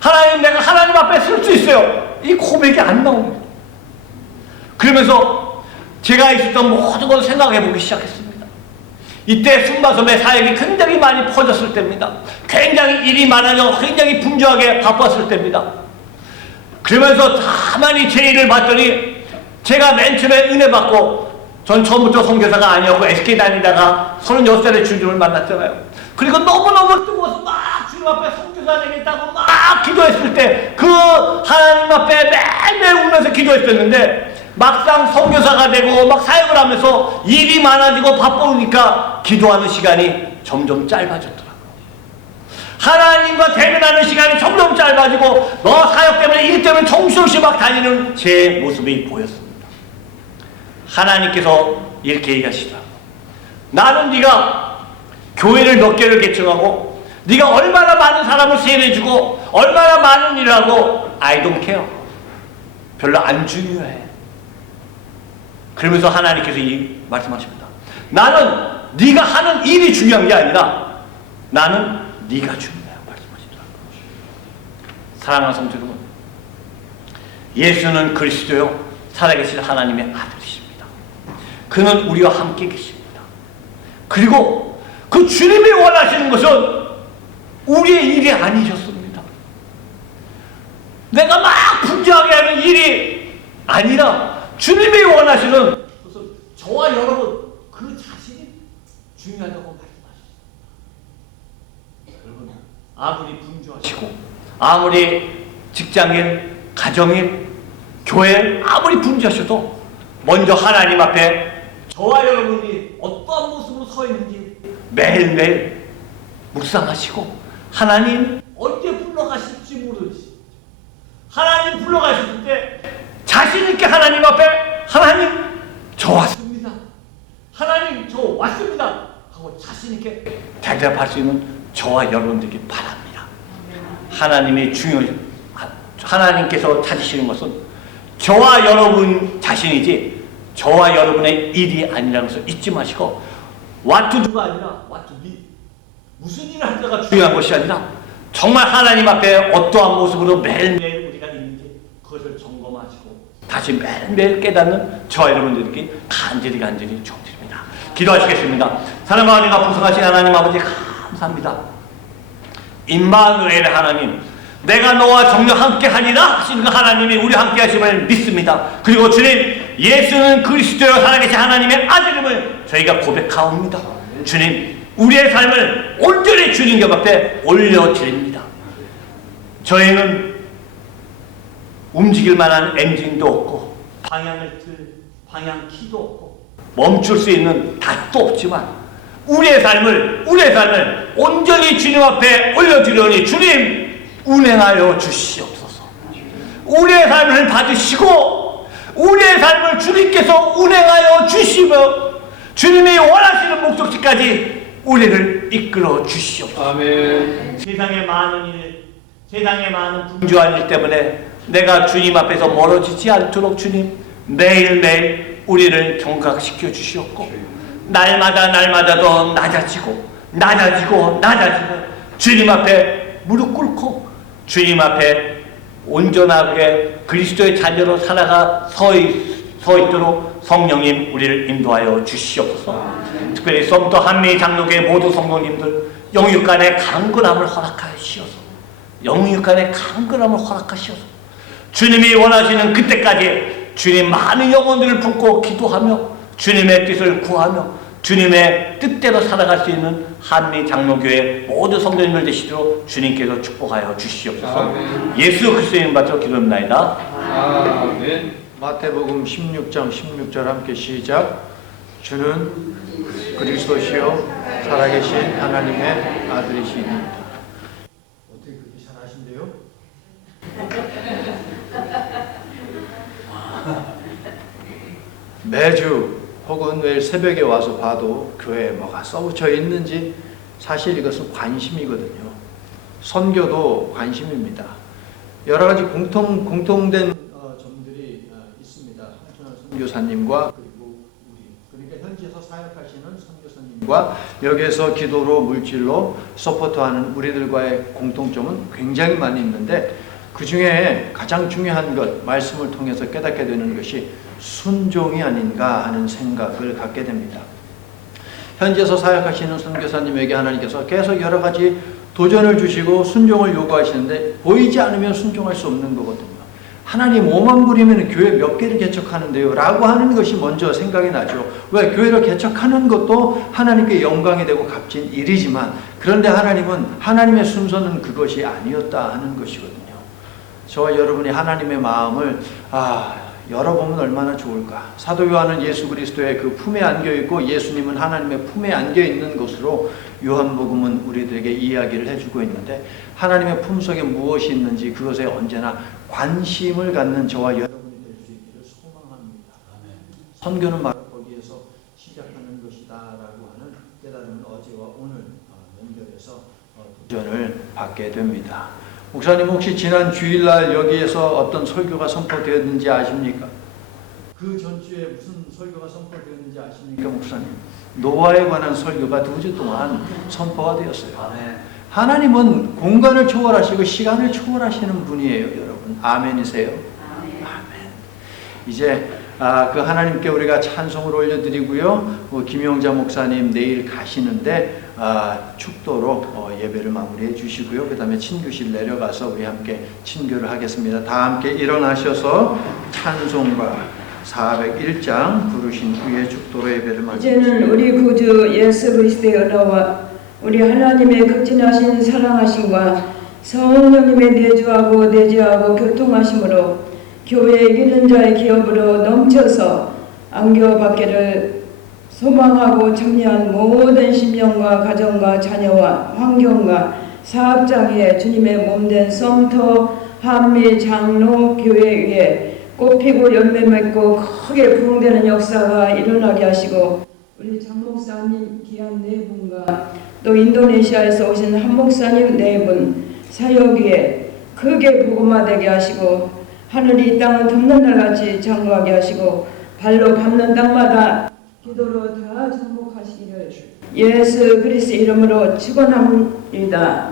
하나님 내가 하나님 앞에 쓸 수 있어요. 이 고백이 안 나옵니다. 그러면서 제가 있었던 모든 걸 생각해 보기 시작했습니다. 이때 순바섬의 사역이 굉장히 많이 퍼졌을 때입니다. 굉장히 일이 많아져 굉장히 분주하게 바빴을 때입니다. 그러면서 가만히 제 일을 봤더니 제가 맨 처음에 은혜 받고 전 처음부터 선교사가 아니었고 SK 다니다가 36살의 주님을 만났잖아요. 그리고 너무너무 뜨거워서 막 주님 앞에 선교사 되겠다고 막 기도했을 때 그 하나님 앞에 매일 울면서 기도했었는데 막상 선교사가 되고 막 사역을 하면서 일이 많아지고 바쁘니까 기도하는 시간이 점점 짧아졌더라고요. 하나님과 대면하는 시간이 점점 짧아지고 너 사역 때문에 일 때문에 정신없이 막 다니는 제 모습이 보였습니다. 하나님께서 이렇게 얘기하시더라고요. 나는 네가 교회를 몇 개를 개척하고 네가 얼마나 많은 사람을 세례해주고 얼마나 많은 일을 하고 I don't care. 별로 안 중요해. 그러면서 하나님께서 이 말씀하십니다. 나는 네가 하는 일이 중요한 게 아니라 나는 네가 중요해 말씀하시더라고요. 사랑하는 성도 여러분, 예수는 그리스도요 살아계신 하나님의 아들이십니다. 그는 우리와 함께 계십니다. 그리고 그 주님이 원하시는 것은 우리의 일이 아니셨습니다. 내가 막 분주하게 하는 일이 아니라 주님이 원하시는 것은 저와 여러분 그 자신이 중요하다고 말씀하셨습니다. 여러분 아무리 분주하시고 아무리 직장인, 가정인, 교회 아무리 분주하셔도 먼저 하나님 앞에 저와 여러분이 어떠한 모습으로 서 있는지 매일매일 묵상하시고 하나님 언제 불러가실지 모르지. 하나님 불러가실 때 자신 있게 하나님 앞에 하나님 저 왔습니다. 하나님 저 왔습니다. 하고 자신 있게 대답할 수 있는 저와 여러분들이 바랍니다. 하나님께서 찾으시는 것은 저와 여러분 자신이지 저와 여러분의 일이 아니라는 것을 잊지 마시고 what to do가 아니라 what to be, 무슨 일을 하다가 중요한 것이 아니라 정말 하나님 앞에 어떠한 모습으로 매일매일 우리가 있는지 그것을 점검하시고 다시 매일매일 깨닫는 저와 여러분들에게 간절히 축원드립니다. 기도하시겠습니다. 사랑하는 풍성하신 하나님 아버지 감사합니다. 임마누엘 하나님, 내가 너와 정녕 함께 하리라 하시는 하나님이 우리 함께 하심을 믿습니다. 그리고 주님, 예수는 그리스도여 살아계신 하나님의 아들임을 저희가 고백하옵니다. 주님, 우리의 삶을 온전히 주님 앞에 올려드립니다. 저희는 움직일 만한 엔진도 없고 방향키도 없고 멈출 수 있는 닷도 없지만 우리의 삶을 온전히 주님 앞에 올려드리오니 주님 운행하여 주시옵소서. 우리의 삶을 받으시고 우리의 삶을 주님께서 운행하여 주시며 주님이 원하시는 목적지까지 우리를 이끌어 주시옵소서. 아멘. 세상의 많은 분주한 일 때문에 내가 주님 앞에서 멀어지지 않도록 주님 매일매일 우리를 경각시켜 주시옵고 날마다 더 낮아지고 주님 앞에 무릎 꿇고 주님 앞에 온전하게 그리스도의 자녀로 살아가 서 있도록 성령님 우리를 인도하여 주시옵소서. 특별히 썸터 한미 장로교회 모두 성도님들 영육간의 강건함을 허락하시옵소서. 주님이 원하시는 그때까지 주님 많은 영혼들을 품고 기도하며 주님의 뜻을 구하며 주님의 뜻대로 살아갈 수 있는 한미 장로교회 모두 성도님들 되시도록 주님께서 축복하여 주시옵소서. 아멘. 예수 그리스도의 이름 받들어 기도합니다. 아멘. 마태복음 16장 16절 함께 시작. 주는 그리스도시요 살아계신 하나님의 아들이시니이다. 어떻게 그렇게 잘하신대요? 매주 혹은 매일 새벽에 와서 봐도 교회에 뭐가 써붙여 있는지 사실 이것은 관심이거든요. 선교도 관심입니다. 여러 가지 공통된 점들이 있습니다. 황천환 선교사님과 그리고 우리, 그러니까 현지에서 사역하시는 선교사님과 여기에서 기도로 물질로 서포트하는 우리들과의 공통점은 굉장히 많이 있는데 그 중에 가장 중요한 것, 말씀을 통해서 깨닫게 되는 것이 순종이 아닌가 하는 생각을 갖게 됩니다. 현지에서 사역하시는 선교사님에게 하나님께서 계속 여러 가지 도전을 주시고 순종을 요구하시는데 보이지 않으면 순종할 수 없는 거거든요. 하나님 5만 부리면 교회 몇 개를 개척하는데요 라고 하는 것이 먼저 생각이 나죠. 왜? 교회를 개척하는 것도 하나님께 영광이 되고 값진 일이지만 그런데 하나님은 하나님의 순서는 그것이 아니었다 하는 것이거든요. 저와 여러분이 하나님의 마음을 열어보면 얼마나 좋을까. 사도 요한은 예수 그리스도의 그 품에 안겨있고 예수님은 하나님의 품에 안겨있는 것으로 요한복음은 우리들에게 이야기를 해주고 있는데 하나님의 품속에 무엇이 있는지 그것에 언제나 관심을 갖는 저와 여러분이 될 수 있기를 소망합니다. 선교는 바로 거기에서 시작하는 것이다 라고 하는 깨달음을 어제와 오늘 연결해서 도전을 받게 됩니다. 목사님 혹시 지난 주일날 여기에서 어떤 설교가 선포되었는지 아십니까? 그 전주에 무슨 설교가 선포되었는지 아십니까, 목사님? 노아에 관한 설교가 2주 동안 선포가 되었어요. 하나님은 공간을 초월하시고 시간을 초월하시는 분이에요, 여러분. 아멘이세요? 아멘. 이제 그 하나님께 우리가 찬송을 올려드리고요. 김용자 목사님 내일 가시는데 축도로 예배를 마무리해 주시고요. 그 다음에 친교실 내려가서 우리 함께 친교를 하겠습니다. 다 함께 일어나셔서 찬송가 401장 부르신 후에 축도로 예배를 마치겠습니다. 이제는 우리 구주 예수 그리스도의 은혜와 우리 하나님의 극진하신 사랑하심과 성령님의 내주하고 내재하고 교통하심으로 교회에 이기는 자의 기업으로 넘쳐서 안겨받기를 소망하고 참여한 모든 신령과 가정과 자녀와 환경과 사업장에 주님의 몸된 썸터 한미 장로 교회 위에 꽃피고 열매 맺고 크게 부흥되는 역사가 일어나게 하시고 우리 장 목사님 귀한 네 분과 또 인도네시아에서 오신 한 목사님 네 분 사역 위에 크게 복음화되게 하시고 하늘이 땅을 덮는 날같이 장구하게 하시고 발로 밟는 땅마다 기도로 다 정복하시기를 예수 그리스도 이름으로 축원합니다.